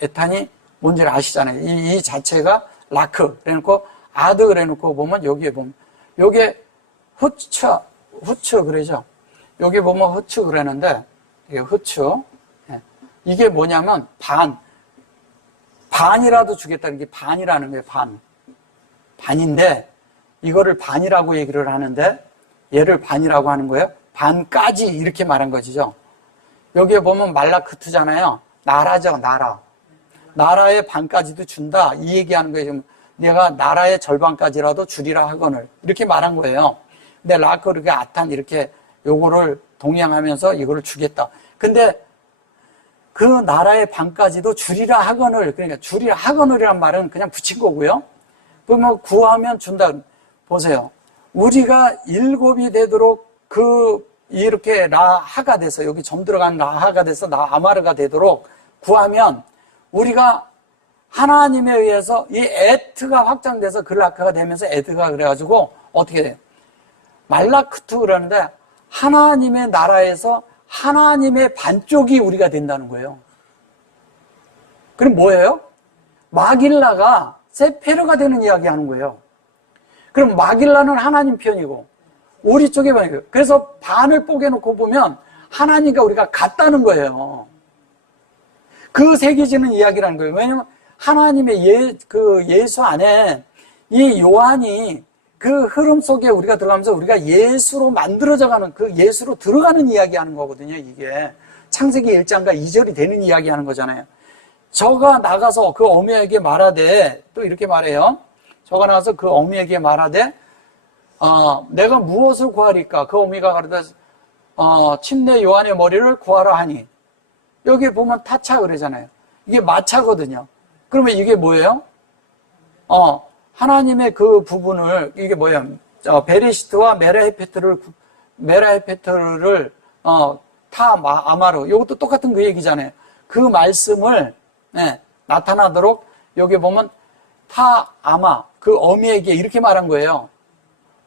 에탄이 뭔지를 아시잖아요. 이 자체가 라크. 그래놓고 아드 그래놓고 보면 여기에 보면 요게 후츠 그러죠. 여기 보면 후츠 그러는데 이게 후츠. 예. 이게 뭐냐면 반이라도 주겠다는 게 반이라는 거예요. 반인데 이거를 반이라고 얘기를 하는데 얘를 반이라고 하는 거예요. 반까지 이렇게 말한 거죠. 여기에 보면 말라크트잖아요. 나라죠. 나라의 반까지도 준다. 이 얘기하는 거예요. 지금 내가 나라의 절반까지라도 주리라 하거늘 이렇게 말한 거예요. 근데 라크 이렇게 아탄 이렇게 요거를 동양하면서 이거를 주겠다. 근데 그 나라의 반까지도 주리라 하거늘, 그러니까 주리라 하거늘이란 말은 그냥 붙인 거고요. 그러면 구하면 준다. 보세요. 우리가 7이 되도록 이렇게 라하가 돼서 여기 점 들어간 라하가 돼서 아마르가 되도록 구하면 우리가 하나님에 의해서 이 에트가 확장돼서 그 라크가 되면서 에드가 그래가지고 어떻게 돼요? 말라크트 그러는데 하나님의 나라에서 하나님의 반쪽이 우리가 된다는 거예요. 그럼 뭐예요? 마길라가 세페르가 되는 이야기 하는 거예요. 그럼 마길라는 하나님 편이고 우리 쪽에 반이에요. 그래서 반을 뽀개놓고 보면 하나님과 우리가 같다는 거예요. 그 새겨지는 이야기라는 거예요. 왜냐하면 하나님의 예수 안에 이 요한이 그 흐름 속에 우리가 들어가면서 우리가 예수로 만들어져가는 그 예수로 들어가는 이야기 하는 거거든요. 이게 창세기 1장과 2절이 되는 이야기 하는 거잖아요. 저가 나가서 그 어미에게 말하되 또 이렇게 말해요. 저가 나가서 그 어미에게 말하되 내가 무엇을 구하리까? 그 어미가 가르되 침례 요한의 머리를 구하라 하니 여기에 보면 타차 그러잖아요. 이게 마차거든요. 그러면 이게 뭐예요? 하나님의 그 부분을 이게 뭐야? 베레시트와 메라헤페트를 아마르 이것도 똑같은 그 얘기잖아요. 그 말씀을 나타나도록 여기 보면 아마 그 어미에게 이렇게 말한 거예요.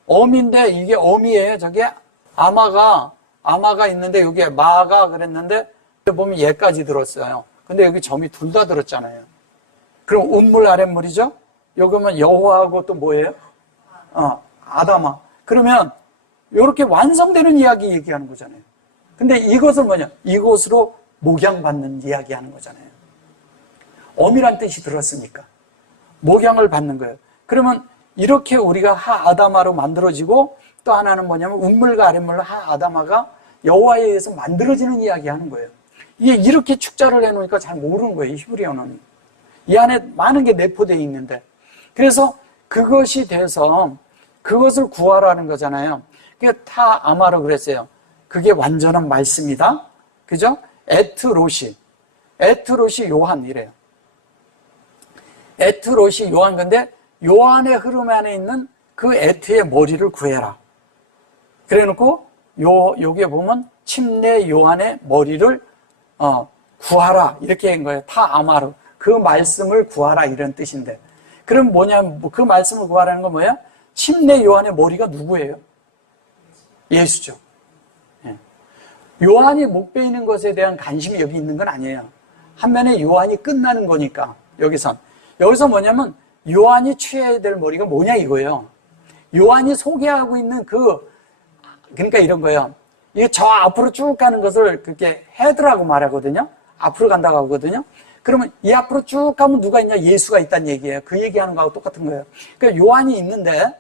어미인데 이게 어미예요. 저게 아마가 있는데 여기에 마가 그랬는데 보면 얘까지 들었어요. 근데 여기 점이 둘 다 들었잖아요. 그럼 운물 아랫물이죠? 여기면 여호와하고 또 뭐예요? 아다마. 그러면 이렇게 완성되는 이야기 얘기하는 거잖아요. 근데 이것은 뭐냐? 이곳으로 목양받는 이야기 하는 거잖아요. 어미란 뜻이 들었으니까. 목양을 받는 거예요. 그러면 이렇게 우리가 아다마로 만들어지고 또 하나는 뭐냐면 운물과 아랫물로 아다마가 여호와에 의해서 만들어지는 이야기 하는 거예요. 이게 이렇게 축자를 해놓으니까 잘 모르는 거예요. 히브리어는. 이 안에 많은 게 내포되어 있는데. 그래서 그것이 돼서 그것을 구하라는 거잖아요. 그러니까 아마로 그랬어요. 그게 완전한 말씀이다. 그죠? 에트롯이 요한 이래요. 에트롯이 요한. 근데 요한의 흐름 안에 있는 그 에트의 머리를 구해라. 그래 놓고 여기에 보면 침례 요한의 머리를 구하라 이렇게 한 거예요. 아마르. 그 말씀을 구하라 이런 뜻인데. 그럼 뭐냐면 그 말씀을 구하라는 건 뭐예요? 침례 요한의 머리가 누구예요? 예수죠. 예. 요한이 목 베이는 것에 대한 관심이 여기 있는 건 아니에요. 한면에 요한이 끝나는 거니까, 여기서 뭐냐면, 요한이 취해야 될 머리가 뭐냐 이거예요. 요한이 소개하고 있는 그러니까 이런 거예요. 이게 저 앞으로 쭉 가는 것을 그렇게 헤드라고 말하거든요. 앞으로 간다고 하거든요. 그러면 이 앞으로 쭉 가면 누가 있냐? 예수가 있다는 얘기예요. 그 얘기하는 거하고 똑같은 거예요. 그러니까 요한이 있는데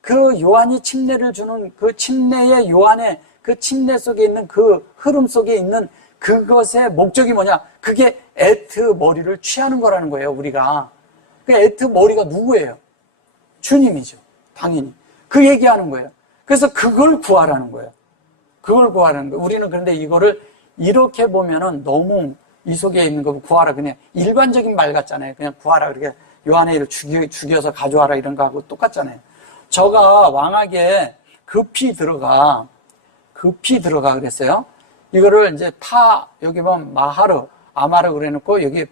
그 요한이 침례를 주는 그 침례의 요한의 그 침례 속에 있는 그 흐름 속에 있는 그것의 목적이 뭐냐? 그게 에트 머리를 취하는 거라는 거예요, 우리가. 그 에트 머리가 누구예요? 주님이죠. 당연히. 그 얘기하는 거예요. 그래서 그걸 구하라는 거예요. 그걸 구하라는 거예요. 우리는 그런데 이거를 이렇게 보면은 너무 이 속에 있는 거 구하라. 그냥 일반적인 말 같잖아요. 그냥 구하라. 그렇게 요한의 일을 죽여서 가져와라. 이런 거하고 똑같잖아요. 저가 왕에게 급히 들어가 그랬어요. 이거를 이제 여기 보면 아마르 그래 놓고 여기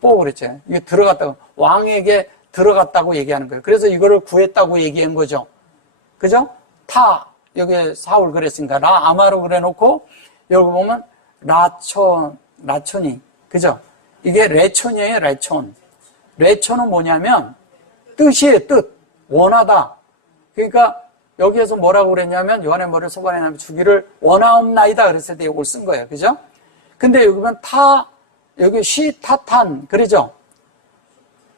뽀 그랬죠. 이게 들어갔다고, 왕에게 들어갔다고 얘기하는 거예요. 그래서 이거를 구했다고 얘기한 거죠. 그죠? 여기 사울 그랬으니까, 아마르 그래 놓고, 여기 보면 라촌이. 그죠? 이게 레촌이에요, 레촌. 레촌은 뭐냐면, 뜻이에요, 뜻. 원하다. 그러니까, 여기에서 뭐라고 그랬냐면, 요한의 머리를 소관에 나면 주기를 원하옵나이다. 그랬을 때 이걸 쓴 거예요. 그죠? 근데 여기 보면 여기 시타탄. 그러죠?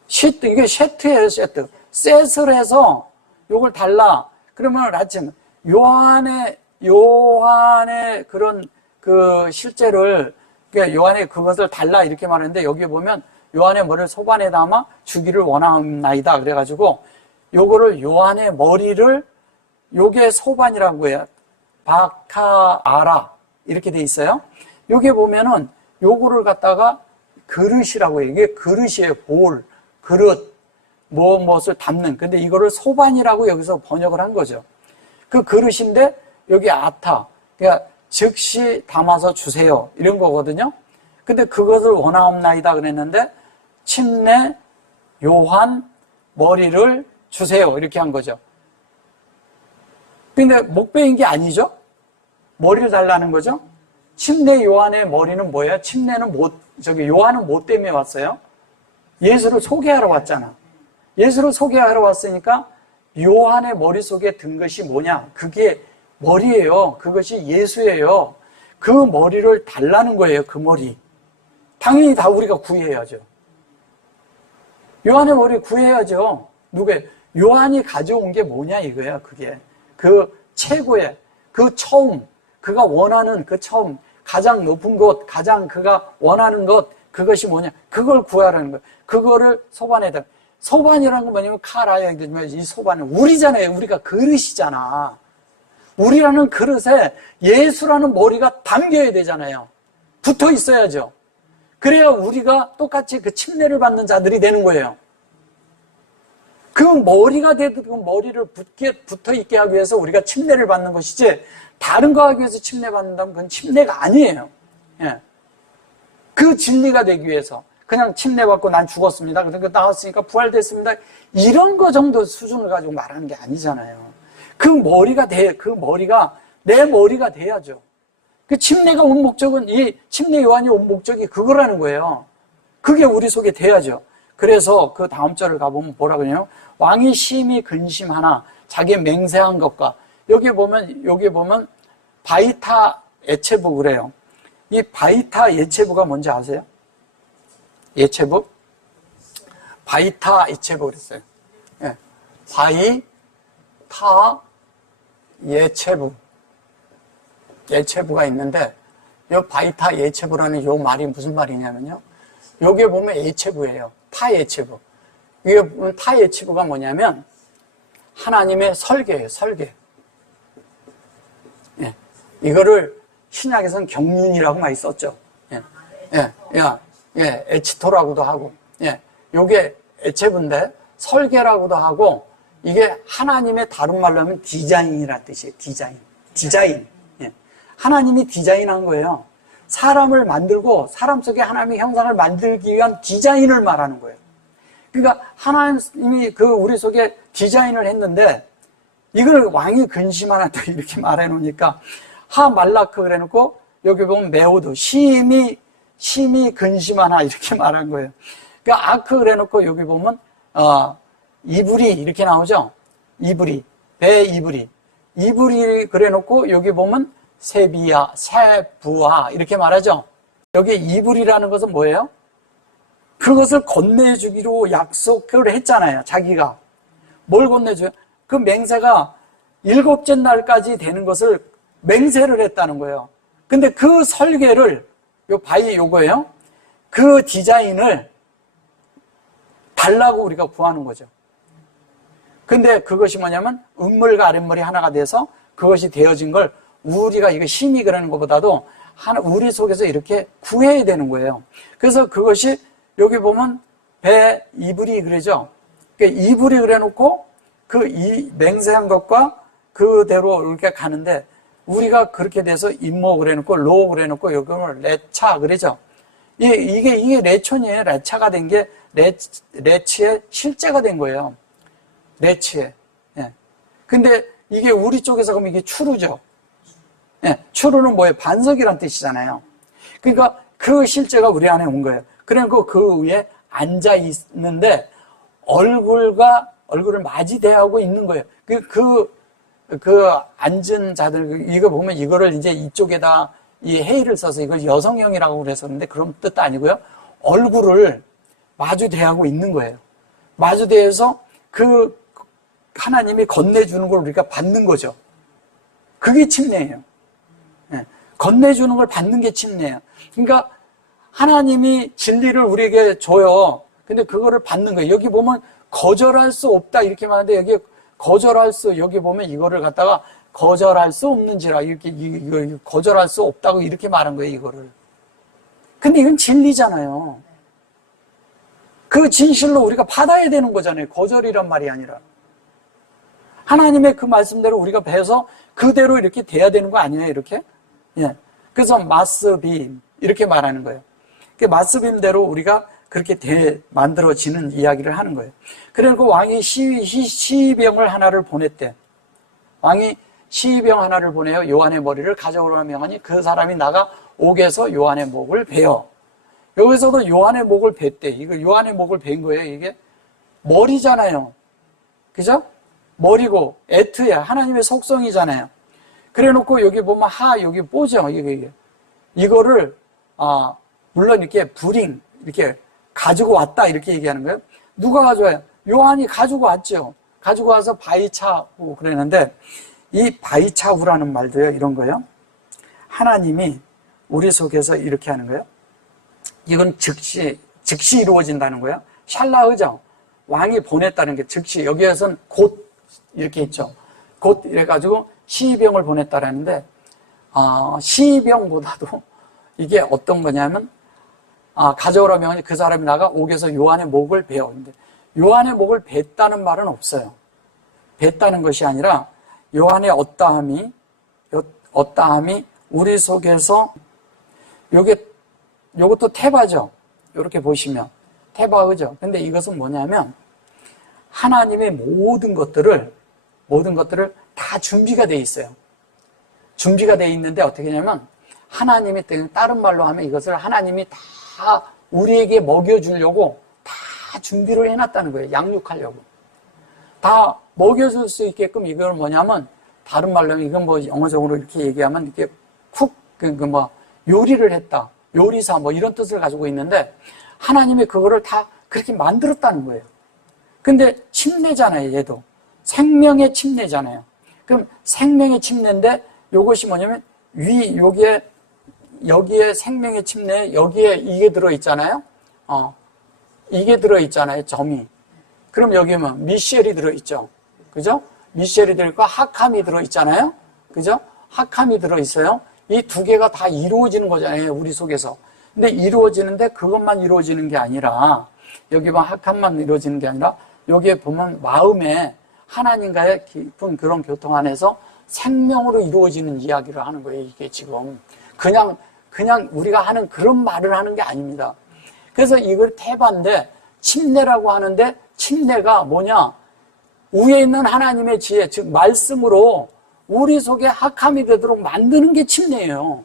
이게 셰트예요, 셰트. 셋을 해서 요걸 달라. 그러면 라친. 요한의 그런 그 실제를, 그러니까 요한의 그것을 달라 이렇게 말하는데 여기 보면 요한의 머리를 소반에 담아 주기를 원하옵나이다. 그래가지고 요거를 요한의 머리를 요게 소반이라고 해요. 바카아라. 이렇게 돼 있어요. 요게 보면은 요거를 갖다가 그릇이라고 해요. 이게 그릇이에요. 그릇. 무엇을 담는. 근데 이거를 소반이라고 여기서 번역을 한 거죠. 그 그릇인데 여기 아타. 그러니까 즉시 담아서 주세요. 이런 거거든요. 근데 그것을 원하옵나이다 그랬는데 침례 요한 머리를 주세요. 이렇게 한 거죠. 근데 목 베인 게 아니죠? 머리를 달라는 거죠? 침례 요한의 머리는 뭐예요? 요한은 뭐 때문에 왔어요? 예수를 소개하러 왔잖아. 예수를 소개하러 왔으니까 요한의 머릿속에 든 것이 뭐냐? 그게 머리예요. 그것이 예수예요. 그 머리를 달라는 거예요. 그 머리. 당연히 다 우리가 구해야죠. 요한의 머리 구해야죠. 요한이 가져온 게 뭐냐 이거야. 그게 그 최고의 그 처음, 그가 원하는 그 처음, 가장 높은 것, 가장 그가 원하는 것, 그것이 뭐냐? 그걸 구하라는 거예요. 그거를 소반에다. 소반이라는 건 뭐냐면 카라야. 이 소반은 우리잖아요. 우리가 그릇이잖아. 우리라는 그릇에 예수라는 머리가 담겨야 되잖아요. 붙어 있어야죠. 그래야 우리가 똑같이 그 침례를 받는 자들이 되는 거예요. 그 머리가 그 머리를 붙어 있게 하기 위해서 우리가 침례를 받는 것이지, 다른 거 하기 위해서 침례 받는다면 그건 침례가 아니에요. 예. 그 진리가 되기 위해서 그냥 침례 받고 난 죽었습니다. 그래서 나왔으니까 부활됐습니다. 이런 거 정도 수준을 가지고 말하는 게 아니잖아요. 그 머리가 내 머리가 돼야죠. 그 침례가 온 목적은, 이 침례 요한이 온 목적이 그거라는 거예요. 그게 우리 속에 돼야죠. 그래서 그 다음 절을 가보면 뭐라고 해요? 왕이 심히 근심하나 자기 맹세한 것과, 여기 보면 바이타 예체부 그래요. 이 바이타 예체부가 뭔지 아세요? 예체부? 바이타 예체부 그랬어요. 예. 바이타 예체부가 있는데, 이 바이타 예체부라는 이 말이 무슨 말이냐면요. 여기에 보면 예체부예요. 타 예체부. 이게 보면 타 예체부가 뭐냐면 하나님의 설계예요. 설계. 예. 이거를 신약에서는 경륜이라고 많이 썼죠. 예. 에치토라고도 하고. 예. 요게 예체부인데 설계라고도 하고, 이게 하나님의 다른 말로 하면 디자인이라는 뜻이에요. 디자인. 예. 하나님이 디자인한 거예요. 사람을 만들고 사람 속에 하나님의 형상을 만들기 위한 디자인을 말하는 거예요. 그러니까 하나님이 우리 속에 디자인을 했는데, 이걸 왕이 근심하나 또 이렇게 말해 놓으니까, 하 말라크 그래 놓고 여기 보면 메오드 심히 근심하나 이렇게 말한 거예요. 그러니까 아크 그래 놓고 여기 보면 이불이 이렇게 나오죠. 이불이 배 이불이 그래 놓고 여기 보면 세부하 이렇게 말하죠. 여기 이불이라는 것은 뭐예요? 그것을 건네주기로 약속을 했잖아요. 자기가 뭘 건네줘요? 그 맹세가 7째 날까지 되는 것을 맹세를 했다는 거예요. 근데 그 설계를 요거예요. 그 디자인을 달라고 우리가 구하는 거죠. 근데 그것이 뭐냐면 음물과 아랫물이 하나가 돼서 그것이 되어진 걸 우리가 이거 심히 그러는 것보다도 우리 속에서 이렇게 구해야 되는 거예요. 그래서 그것이 여기 보면 배 이불이 그러죠. 그러니까 이불이 그래 놓고 이 맹세한 것과 그대로 이렇게 가는데 우리가 그렇게 돼서 임모 그래 놓고 로 그래 놓고 여기는 레차 그러죠. 이게 레촌이에요. 레차가 된 게 레치의 실제가 된 거예요. 레치에. 예. 근데 이게 우리 쪽에서 그러면 이게 추루죠. 예. 추루는 뭐예요? 반석이란 뜻이잖아요. 그러니까 그 실제가 우리 안에 온 거예요. 그러니까 그 위에 앉아 있는데 얼굴을 맞이대하고 있는 거예요. 그 앉은 자들, 이거 보면 이거를 이제 이쪽에다 이 헤이를 써서 이걸 여성형이라고 그랬었는데 그런 뜻도 아니고요. 얼굴을 마주대하고 있는 거예요. 마주대해서 그 하나님이 건네주는 걸 우리가 받는 거죠. 그게 침례예요. 네. 건네주는 걸 받는 게 침례예요. 그러니까 하나님이 진리를 우리에게 줘요. 근데 그거를 받는 거예요. 여기 보면 거절할 수 없다 이렇게 말하는데 여기 여기 보면 이거를 갖다가 거절할 수 없는지라 이거 거절할 수 없다고 이렇게 말한 거예요, 이거를. 근데 이건 진리잖아요. 그 진실로 우리가 받아야 되는 거잖아요. 거절이란 말이 아니라. 하나님의 그 말씀대로 우리가 배워서 그대로 이렇게 돼야 되는 거 아니에요, 이렇게? 예. 그래서 마스빔 이렇게 말하는 거예요. 마스빔대로 우리가 그렇게 만들어지는 이야기를 하는 거예요. 그리고 왕이 시병을 하나를 보냈대. 왕이 시병 하나를 보내요. 요한의 머리를 가져오라 명하니 그 사람이 나가 옥에서 요한의 목을 베어. 여기서도 요한의 목을 뱄대. 이거 요한의 목을 벤 거예요. 이게 머리잖아요. 그죠? 머리고 에트야. 하나님의 속성이잖아요. 그래 놓고 여기 보면 여기 뽀죠. 이거를 물론 이렇게 이렇게 가지고 왔다 이렇게 얘기하는 거예요. 누가 가져와요? 요한이 가지고 왔죠. 가지고 와서 바이차우 그랬는데 이 바이차우라는 말도요. 이런 거예요. 하나님이 우리 속에서 이렇게 하는 거예요. 이건 즉시 이루어진다는 거예요. 샬라흐죠. 왕이 보냈다는 게 즉시 여기에서는 곧 이렇게 있죠. 곧 이래가지고 시병을 보냈다라는데 시병보다도 이게 어떤 거냐면 가져오라 명하니 그 사람이 나가 옥에서 요한의 목을 베어. 근데 요한의 목을 뱄다는 말은 없어요. 뱄다는 것이 아니라 요한의 어떠함이 우리 속에서 요것도 테바죠. 이렇게 보시면 테바흐죠. 근데 이것은 뭐냐면 하나님의 모든 것들을 다 준비가 돼 있어요. 준비가 돼 있는데 어떻게 하냐면 하나님이 다른 말로 하면 이것을 하나님이 다 우리에게 먹여주려고 다 준비를 해놨다는 거예요. 양육하려고. 다 먹여줄 수 있게끔 이걸 뭐냐면 다른 말로 하면 이건 뭐 영어적으로 이렇게 얘기하면 이렇게 요리를 했다. 요리사 이런 뜻을 가지고 있는데 하나님이 그거를 다 그렇게 만들었다는 거예요. 근데 침례잖아요, 얘도. 생명의 침례잖아요. 그럼 생명의 침례인데 이것이 뭐냐면 여기에 생명의 침례, 여기에 이게 들어있잖아요. 이게 들어있잖아요, 점이. 그럼 여기에 미셸이 들어있죠. 그죠? 미셸이 들어있고 하캄이 들어있잖아요. 그죠? 하캄이 들어있어요. 이 두 개가 다 이루어지는 거잖아요, 우리 속에서. 근데 이루어지는데 그것만 이루어지는 게 아니라, 여기 하캄만 이루어지는 게 아니라, 여기에 보면 마음에 하나님과의 깊은 그런 교통 안에서 생명으로 이루어지는 이야기를 하는 거예요, 이게 지금. 그냥 우리가 하는 그런 말을 하는 게 아닙니다. 그래서 이걸 테바인데, 침례라고 하는데, 침례가 뭐냐? 위에 있는 하나님의 지혜, 즉, 말씀으로 우리 속에 학함이 되도록 만드는 게 침례예요.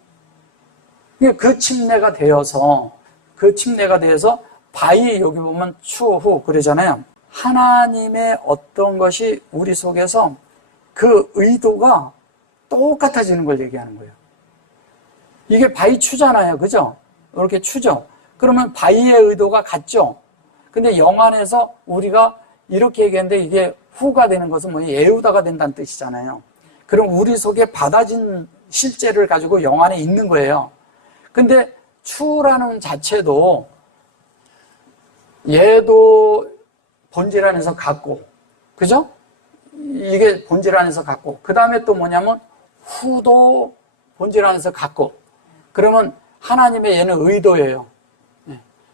그 침례가 되어서 바위 여기 보면 추후 그러잖아요. 하나님의 어떤 것이 우리 속에서 그 의도가 똑같아지는 걸 얘기하는 거예요. 이게 바위 추잖아요. 그죠? 이렇게 추죠. 그러면 바위의 의도가 같죠? 근데 영안에서 우리가 이렇게 얘기했는데 이게 후가 되는 것은 뭐냐? 에우다가 된다는 뜻이잖아요. 그럼 우리 속에 받아진 실제를 가지고 영안에 있는 거예요. 근데 추라는 자체도 얘도 본질 안에서 갖고, 그죠? 이게 본질 안에서 갖고, 그 다음에 또 뭐냐면 후도 본질 안에서 갖고, 그러면 하나님의 얘는 의도예요.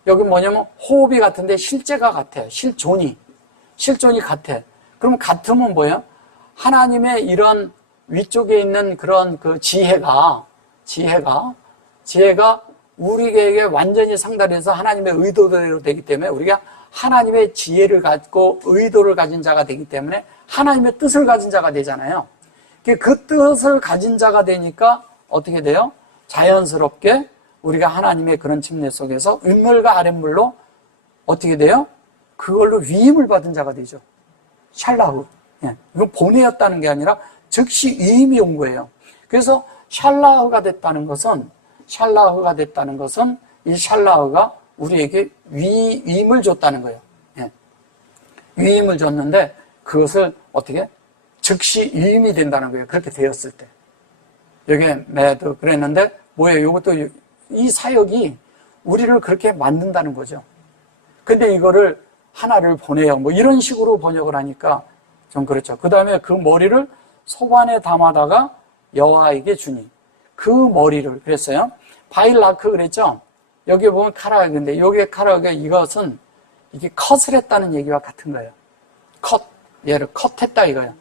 여기 뭐냐면 호흡이 같은데 실제가 같아. 실존이 같아. 그럼 같으면 뭐예요? 하나님의 이런 위쪽에 있는 그런 그 지혜가 우리에게 완전히 상달해서 하나님의 의도대로 되기 때문에 우리가 하나님의 지혜를 갖고 의도를 가진 자가 되기 때문에 하나님의 뜻을 가진 자가 되잖아요. 그 뜻을 가진 자가 되니까 어떻게 돼요? 자연스럽게 우리가 하나님의 그런 침례 속에서 윗물과 아랫물로 어떻게 돼요? 그걸로 위임을 받은 자가 되죠. 샬라흐. 이건 보내었다는 게 아니라 즉시 위임이 온 거예요. 그래서 샬라흐가 됐다는 것은 이 샬라흐가 우리에게 위임을 줬다는 거예요. 위임을 줬는데 그것을 어떻게? 즉시 위임이 된다는 거예요. 그렇게 되었을 때. 여기에 매도 그랬는데 뭐예요? 이것도 이 사역이 우리를 그렇게 만든다는 거죠. 근데 이거를 하나를 보내요. 뭐 이런 식으로 번역을 하니까 좀 그렇죠. 그 다음에 그 머리를 소반에 담아다가 여호와에게 주니 그 머리를 그랬어요. 바일라크 그랬죠. 여기 보면 카라그인데 여기에 카라그가 이것은 이게 컷을 했다는 얘기와 같은 거예요. 얘를 컷했다 이거예요.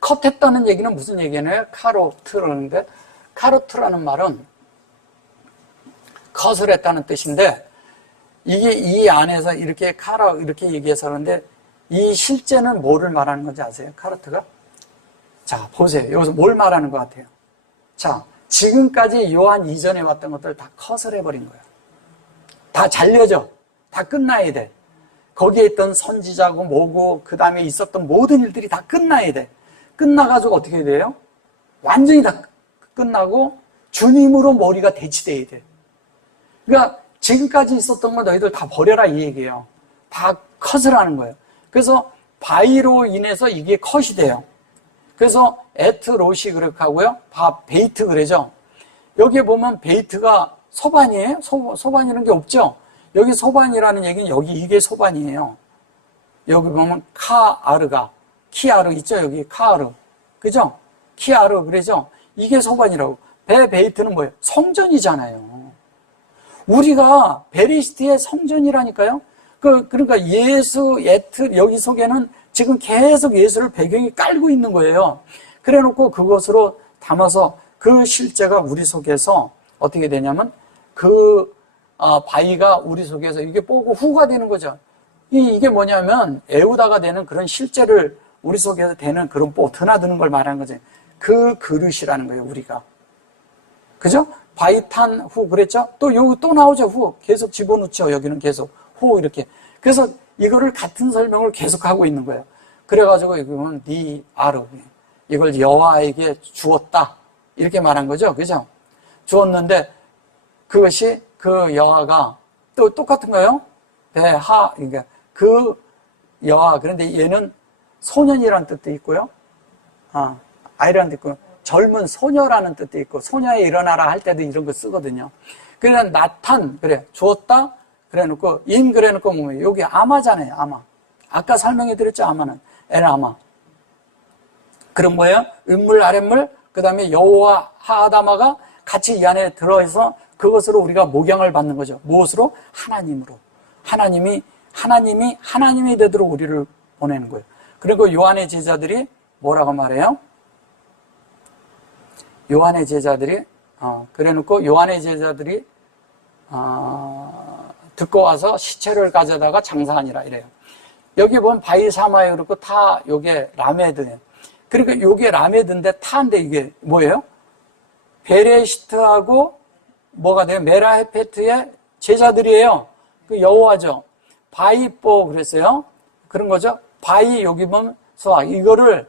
컷했다는 얘기는 무슨 얘기냐면 카로트라는데 카로트라는 말은 컷을 했다는 뜻인데 이게 이 안에서 이렇게 이렇게 얘기해서 하는데 이 실제는 뭐를 말하는 건지 아세요? 카로트가? 자, 보세요. 여기서 뭘 말하는 것 같아요? 자, 지금까지 요한 이전에 왔던 것들 다 컷을 해버린 거예요. 다 잘려져. 다 끝나야 돼. 거기에 있던 선지자고 뭐고 그 다음에 있었던 모든 일들이 다 끝나야 돼. 끝나가지고 어떻게 돼요? 완전히 다 끝나고 주님으로 머리가 대치돼야 돼. 그러니까 지금까지 있었던 거 너희들 다 버려라 이 얘기예요. 다 컷을 하는 거예요. 그래서 바위로 인해서 이게 컷이 돼요. 그래서 에트롯이 그렇게 하고요. 베이트 그러죠. 여기에 보면 베이트가 소반이에요? 소반이라는 게 없죠. 여기 소반이라는 얘기는 여기 이게 소반이에요. 여기 보면 키아르 있죠? 여기 카아르. 그죠? 키아르 그러죠? 이게 소반이라고. 베이트는 뭐예요? 성전이잖아요. 우리가 베리시티의 성전이라니까요. 그러니까 여기 속에는 지금 계속 예수를 배경에 깔고 있는 거예요. 그래 놓고 그것으로 담아서 그 실제가 우리 속에서 어떻게 되냐면 바위가 우리 속에서 이게 뽀고 후가 되는 거죠. 이게 뭐냐면 에우다가 되는 그런 실제를 우리 속에서 되는 그런 드나드는 걸 말하는 거죠. 그 그릇이라는 거예요, 우리가. 그죠? 바위탄 후 그랬죠? 또 여기 또 나오죠, 후. 계속 집어넣죠, 여기는 계속. 후 이렇게. 그래서 이거를 같은 설명을 계속하고 있는 거예요. 그래가지고 여기 보면 니 아르. 이걸 여호와에게 주었다. 이렇게 말한 거죠, 그죠? 주었는데 그것이 그 여호와가 또 똑같은가요? 그러니까 그 여호와. 그런데 얘는 소년이라는 뜻도 있고요. 아이라는 뜻도 있고 젊은 소녀라는 뜻도 있고 소녀에 일어나라 할 때도 이런 거 쓰거든요. 그러니까 나탄 그래 주었다 그래놓고 그래놓고 뭐 여기 아마잖아요. 아마. 아까 설명해 드렸죠. 아마는 아마. 그런 거예요. 윗물 아랫물 그 다음에 여호와 하아다마가 같이 이 안에 들어서 그것으로 우리가 목양을 받는 거죠. 무엇으로? 하나님으로. 하나님이 되도록 우리를 보내는 거예요. 그리고 요한의 제자들이 뭐라고 말해요? 요한의 제자들이 듣고 와서 시체를 가져다가 장사하니라 이래요. 여기 보면 바이사마에 그렇고 다 요게 라메드예요. 그러니까 요게 라메드인데 타인데 이게 뭐예요? 베레시트하고 뭐가 돼요? 메라헤페트의 제자들이에요. 그 여호와죠. 바이뽀 그랬어요. 그런 거죠. 바이 여기 보면 소아 이거를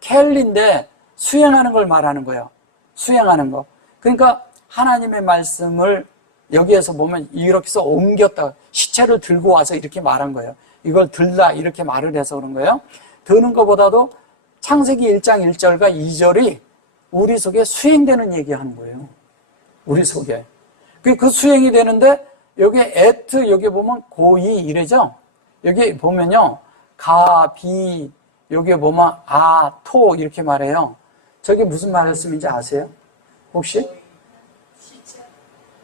켈리인데 수행하는 걸 말하는 거예요. 수행하는 거. 그러니까 하나님의 말씀을 여기에서 보면 이렇게 해서 옮겼다. 시체를 들고 와서 이렇게 말한 거예요. 이걸 들다 이렇게 말을 해서 그런 거예요. 드는 것보다도 창세기 1장 1절과 2절이 우리 속에 수행되는 얘기하는 거예요. 우리 속에. 그 수행이 되는데 여기 에트 여기 보면 고이 이래죠. 여기 보면요. 가, 비 여기 보면 아, 토 이렇게 말해요. 저게 무슨 말씀인지 아세요? 혹시?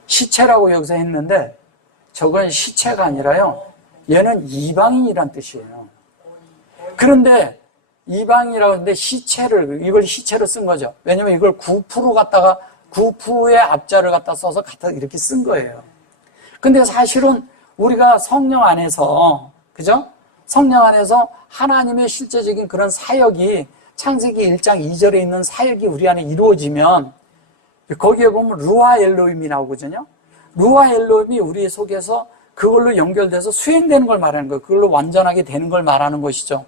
시체라고 여기서 했는데 저건 시체가 아니라요. 얘는 이방인이란 뜻이에요. 그런데 이방이라고 하는데 이걸 시체로 쓴 거죠. 왜냐면 이걸 구프로 갖다가 구프의 앞자를 갖다 써서 갖다 이렇게 쓴 거예요. 근데 사실은 우리가 성령 안에서, 그죠? 성령 안에서 하나님의 실제적인 그런 사역이 창세기 1장 2절에 있는 사역이 우리 안에 이루어지면 거기에 보면 루아 엘로힘이 나오거든요. 루아 엘로힘이 우리 속에서 그걸로 연결돼서 수행되는 걸 말하는 거예요. 그걸로 완전하게 되는 걸 말하는 것이죠.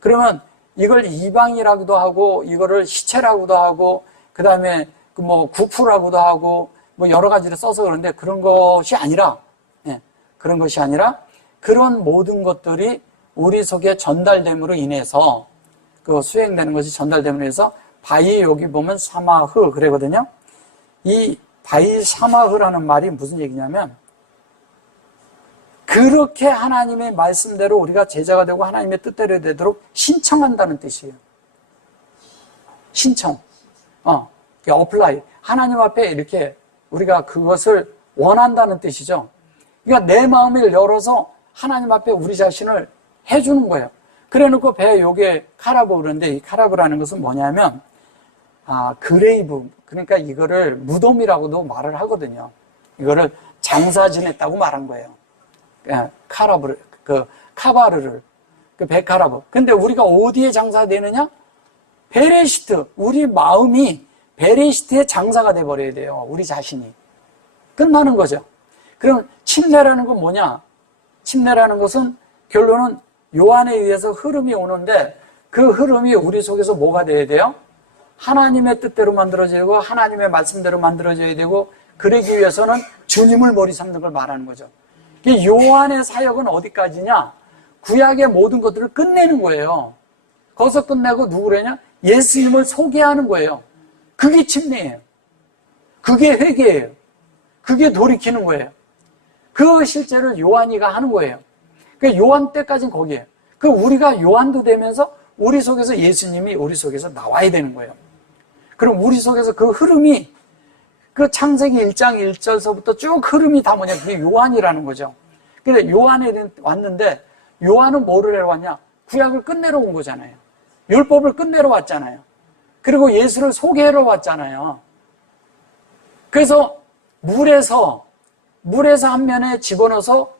그러면 이걸 이방이라고도 하고 이거를 시체라고도 하고 그다음에 뭐 구프라고도 하고 뭐 여러 가지를 써서 그러는데 그런 것이 아니라 그런 것이 아니라 그런 모든 것들이 우리 속에 전달됨으로 인해서 그 수행되는 것이 전달됨으로 인해서 바이 여기 보면 사마흐 그러거든요. 이 바이 사마흐라는 말이 무슨 얘기냐면 그렇게 하나님의 말씀대로 우리가 제자가 되고 하나님의 뜻대로 되도록 신청한다는 뜻이에요. 신청. 어플라이. 하나님 앞에 이렇게 우리가 그것을 원한다는 뜻이죠. 그러니까 내 마음을 열어서 하나님 앞에 우리 자신을 해주는 거예요. 그래 놓고 배 요게 카라브 그러는데 이 카라브라는 것은 뭐냐면 그레이브. 그러니까 이거를 무덤이라고도 말을 하거든요. 이거를 장사 지냈다고 말한 거예요. 카라브를, 카바르를, 베카라브. 근데 우리가 어디에 장사되느냐? 베레시트. 우리 마음이 베레시트의 장사가 돼버려야 돼요. 우리 자신이. 끝나는 거죠. 그럼 침례라는 건 뭐냐? 침례라는 것은 결론은 요한에 의해서 흐름이 오는데 그 흐름이 우리 속에서 뭐가 돼야 돼요? 하나님의 뜻대로 만들어져야 되고 하나님의 말씀대로 만들어져야 되고 그러기 위해서는 주님을 머리 삼는 걸 말하는 거죠. 요한의 사역은 어디까지냐? 구약의 모든 것들을 끝내는 거예요. 거기서 끝내고 누구래냐? 예수님을 소개하는 거예요. 그게 침례예요. 그게 회개예요. 그게 돌이키는 거예요. 그 실제를 요한이가 하는 거예요. 그 요한 때까지는 거기에요. 그 우리가 요한도 되면서 우리 속에서 예수님이 우리 속에서 나와야 되는 거예요. 그럼 우리 속에서 그 흐름이 그 창세기 1장 1절서부터 쭉 흐름이 다 뭐냐? 그게 요한이라는 거죠. 근데 요한에 왔는데 요한은 뭐를 해러 왔냐? 구약을 끝내러 온 거잖아요. 율법을 끝내러 왔잖아요. 그리고 예수를 소개하러 왔잖아요. 그래서 물에서 한 면에 집어넣어서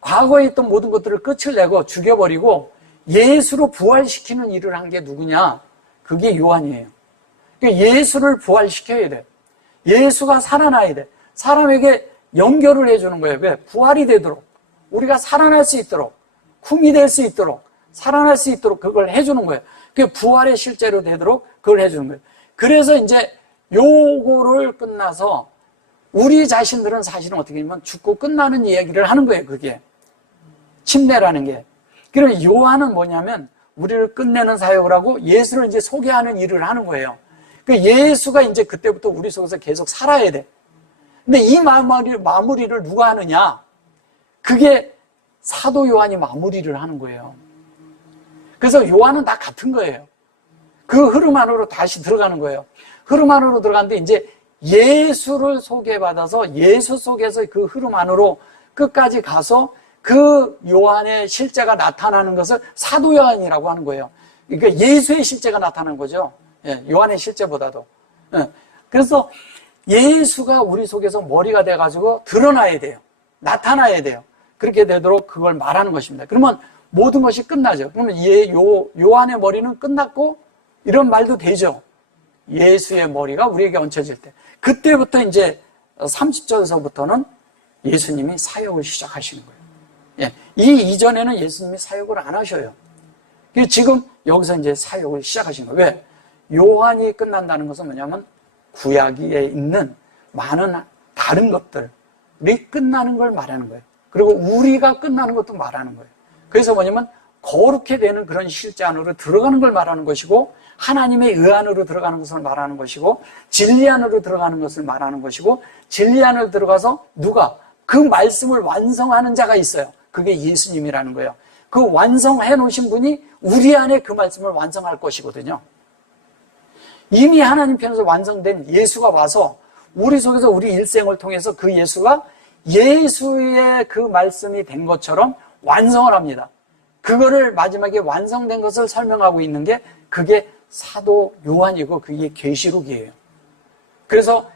과거에 있던 모든 것들을 끝을 내고 죽여버리고 예수로 부활시키는 일을 한 게 누구냐? 그게 요한이에요. 그러니까 예수를 부활시켜야 돼. 예수가 살아나야 돼. 사람에게 연결을 해주는 거예요. 왜? 부활이 되도록. 우리가 살아날 수 있도록. 쿵이 될 수 있도록. 살아날 수 있도록 그걸 해주는 거예요. 그게 부활의 실제로 되도록 그걸 해주는 거예요. 그래서 이제 요거를 끝나서 우리 자신들은 사실은 어떻게 보면 죽고 끝나는 이야기를 하는 거예요. 그게. 침례라는 게. 그럼 요한은 뭐냐면 우리를 끝내는 사역을 하고 예수를 이제 소개하는 일을 하는 거예요. 그 예수가 이제 그때부터 우리 속에서 계속 살아야 돼. 근데 이 마무리를 누가 하느냐? 그게 사도 요한이 마무리를 하는 거예요. 그래서 요한은 다 같은 거예요. 그 흐름 안으로 다시 들어가는 거예요. 흐름 안으로 들어가는데 이제 예수를 소개받아서 예수 속에서 그 흐름 안으로 끝까지 가서 그 요한의 실제가 나타나는 것을 사도 요한이라고 하는 거예요. 그러니까 예수의 실제가 나타나는 거죠. 요한의 실제보다도. 그래서 예수가 우리 속에서 머리가 돼가지고 드러나야 돼요. 나타나야 돼요. 그렇게 되도록 그걸 말하는 것입니다. 그러면 모든 것이 끝나죠. 그러면 요한의 머리는 끝났고 이런 말도 되죠. 예수의 머리가 우리에게 얹혀질 때. 그때부터 이제 30절에서부터는 예수님이 사역을 시작하시는 거예요. 예, 이 이전에는 예수님이 사역을 안 하셔요. 지금 여기서 이제 사역을 시작하신 거예요. 왜? 요한이 끝난다는 것은 뭐냐면 구약에 있는 많은 다른 것들이 끝나는 걸 말하는 거예요. 그리고 우리가 끝나는 것도 말하는 거예요. 그래서 뭐냐면 거룩해 되는 그런 실제 안으로 들어가는 걸 말하는 것이고, 하나님의 의 안으로 들어가는 것을 말하는 것이고, 진리 안으로 들어가는 것을 말하는 것이고, 진리 안으로 들어가서 누가 그 말씀을 완성하는 자가 있어요. 그게 예수님이라는 거예요. 그 완성해 놓으신 분이 우리 안에 그 말씀을 완성할 것이거든요. 이미 하나님 편에서 완성된 예수가 와서 우리 속에서 우리 일생을 통해서 그 예수가 예수의 그 말씀이 된 것처럼 완성을 합니다. 그거를 마지막에 완성된 것을 설명하고 있는 게 그게 사도 요한이고 그게 계시록이에요. 그래서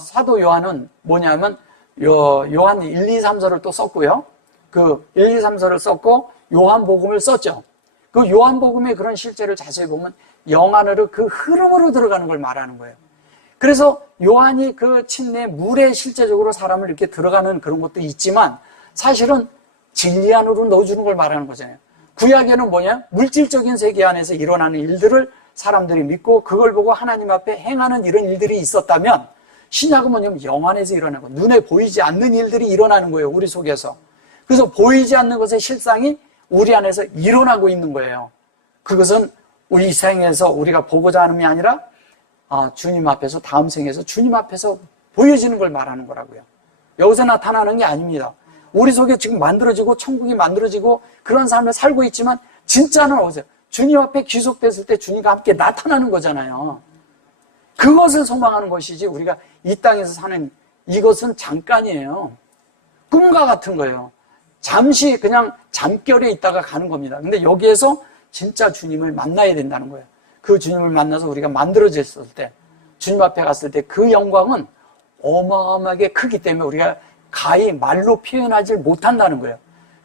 사도 요한은 뭐냐면 요한 1, 2, 3서를 또 썼고요. 그 1, 2, 3서를 썼고 요한복음을 썼죠. 그 요한복음의 그런 실제를 자세히 보면 영 안으로 그 흐름으로 들어가는 걸 말하는 거예요. 그래서 요한이 그 침례 물에 실제적으로 사람을 이렇게 들어가는 그런 것도 있지만 사실은 진리 안으로 넣어주는 걸 말하는 거잖아요. 구약에는 뭐냐? 물질적인 세계 안에서 일어나는 일들을 사람들이 믿고 그걸 보고 하나님 앞에 행하는 이런 일들이 있었다면, 신약은 뭐냐면 영 안에서 일어나고 눈에 보이지 않는 일들이 일어나는 거예요. 우리 속에서. 그래서 보이지 않는 것의 실상이 우리 안에서 일어나고 있는 거예요. 그것은 우리 이 생에서 우리가 보고자 하는 게 아니라 주님 앞에서, 다음 생에서 주님 앞에서 보여지는 걸 말하는 거라고요. 여기서 나타나는 게 아닙니다. 우리 속에 지금 만들어지고 천국이 만들어지고 그런 삶을 살고 있지만 진짜는 어디서 주님 앞에 귀속됐을 때 주님과 함께 나타나는 거잖아요. 그것을 소망하는 것이지 우리가 이 땅에서 사는 이것은 잠깐이에요. 꿈과 같은 거예요. 잠시 그냥 잠결에 있다가 가는 겁니다. 근데 여기에서 진짜 주님을 만나야 된다는 거예요. 그 주님을 만나서 우리가 만들어졌을 때, 주님 앞에 갔을 때 그 영광은 어마어마하게 크기 때문에 우리가 가히 말로 표현하지 못한다는 거예요.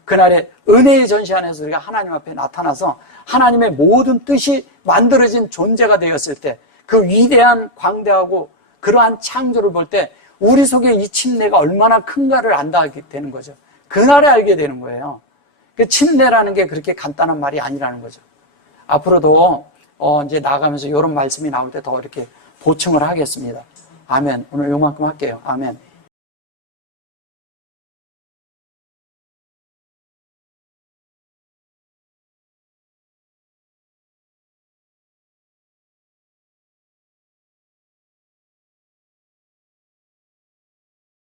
그날의 은혜의 전시 안에서 우리가 하나님 앞에 나타나서 하나님의 모든 뜻이 만들어진 존재가 되었을 때, 그 위대한 광대하고 그러한 창조를 볼 때 우리 속에 이 침례가 얼마나 큰가를 안다게 되는 거죠. 그날에 알게 되는 거예요. 그 침례라는 게 그렇게 간단한 말이 아니라는 거죠. 앞으로도 이제 나가면서 이런 말씀이 나올 때 더 이렇게 보충을 하겠습니다. 아멘. 오늘 요만큼 할게요. 아멘.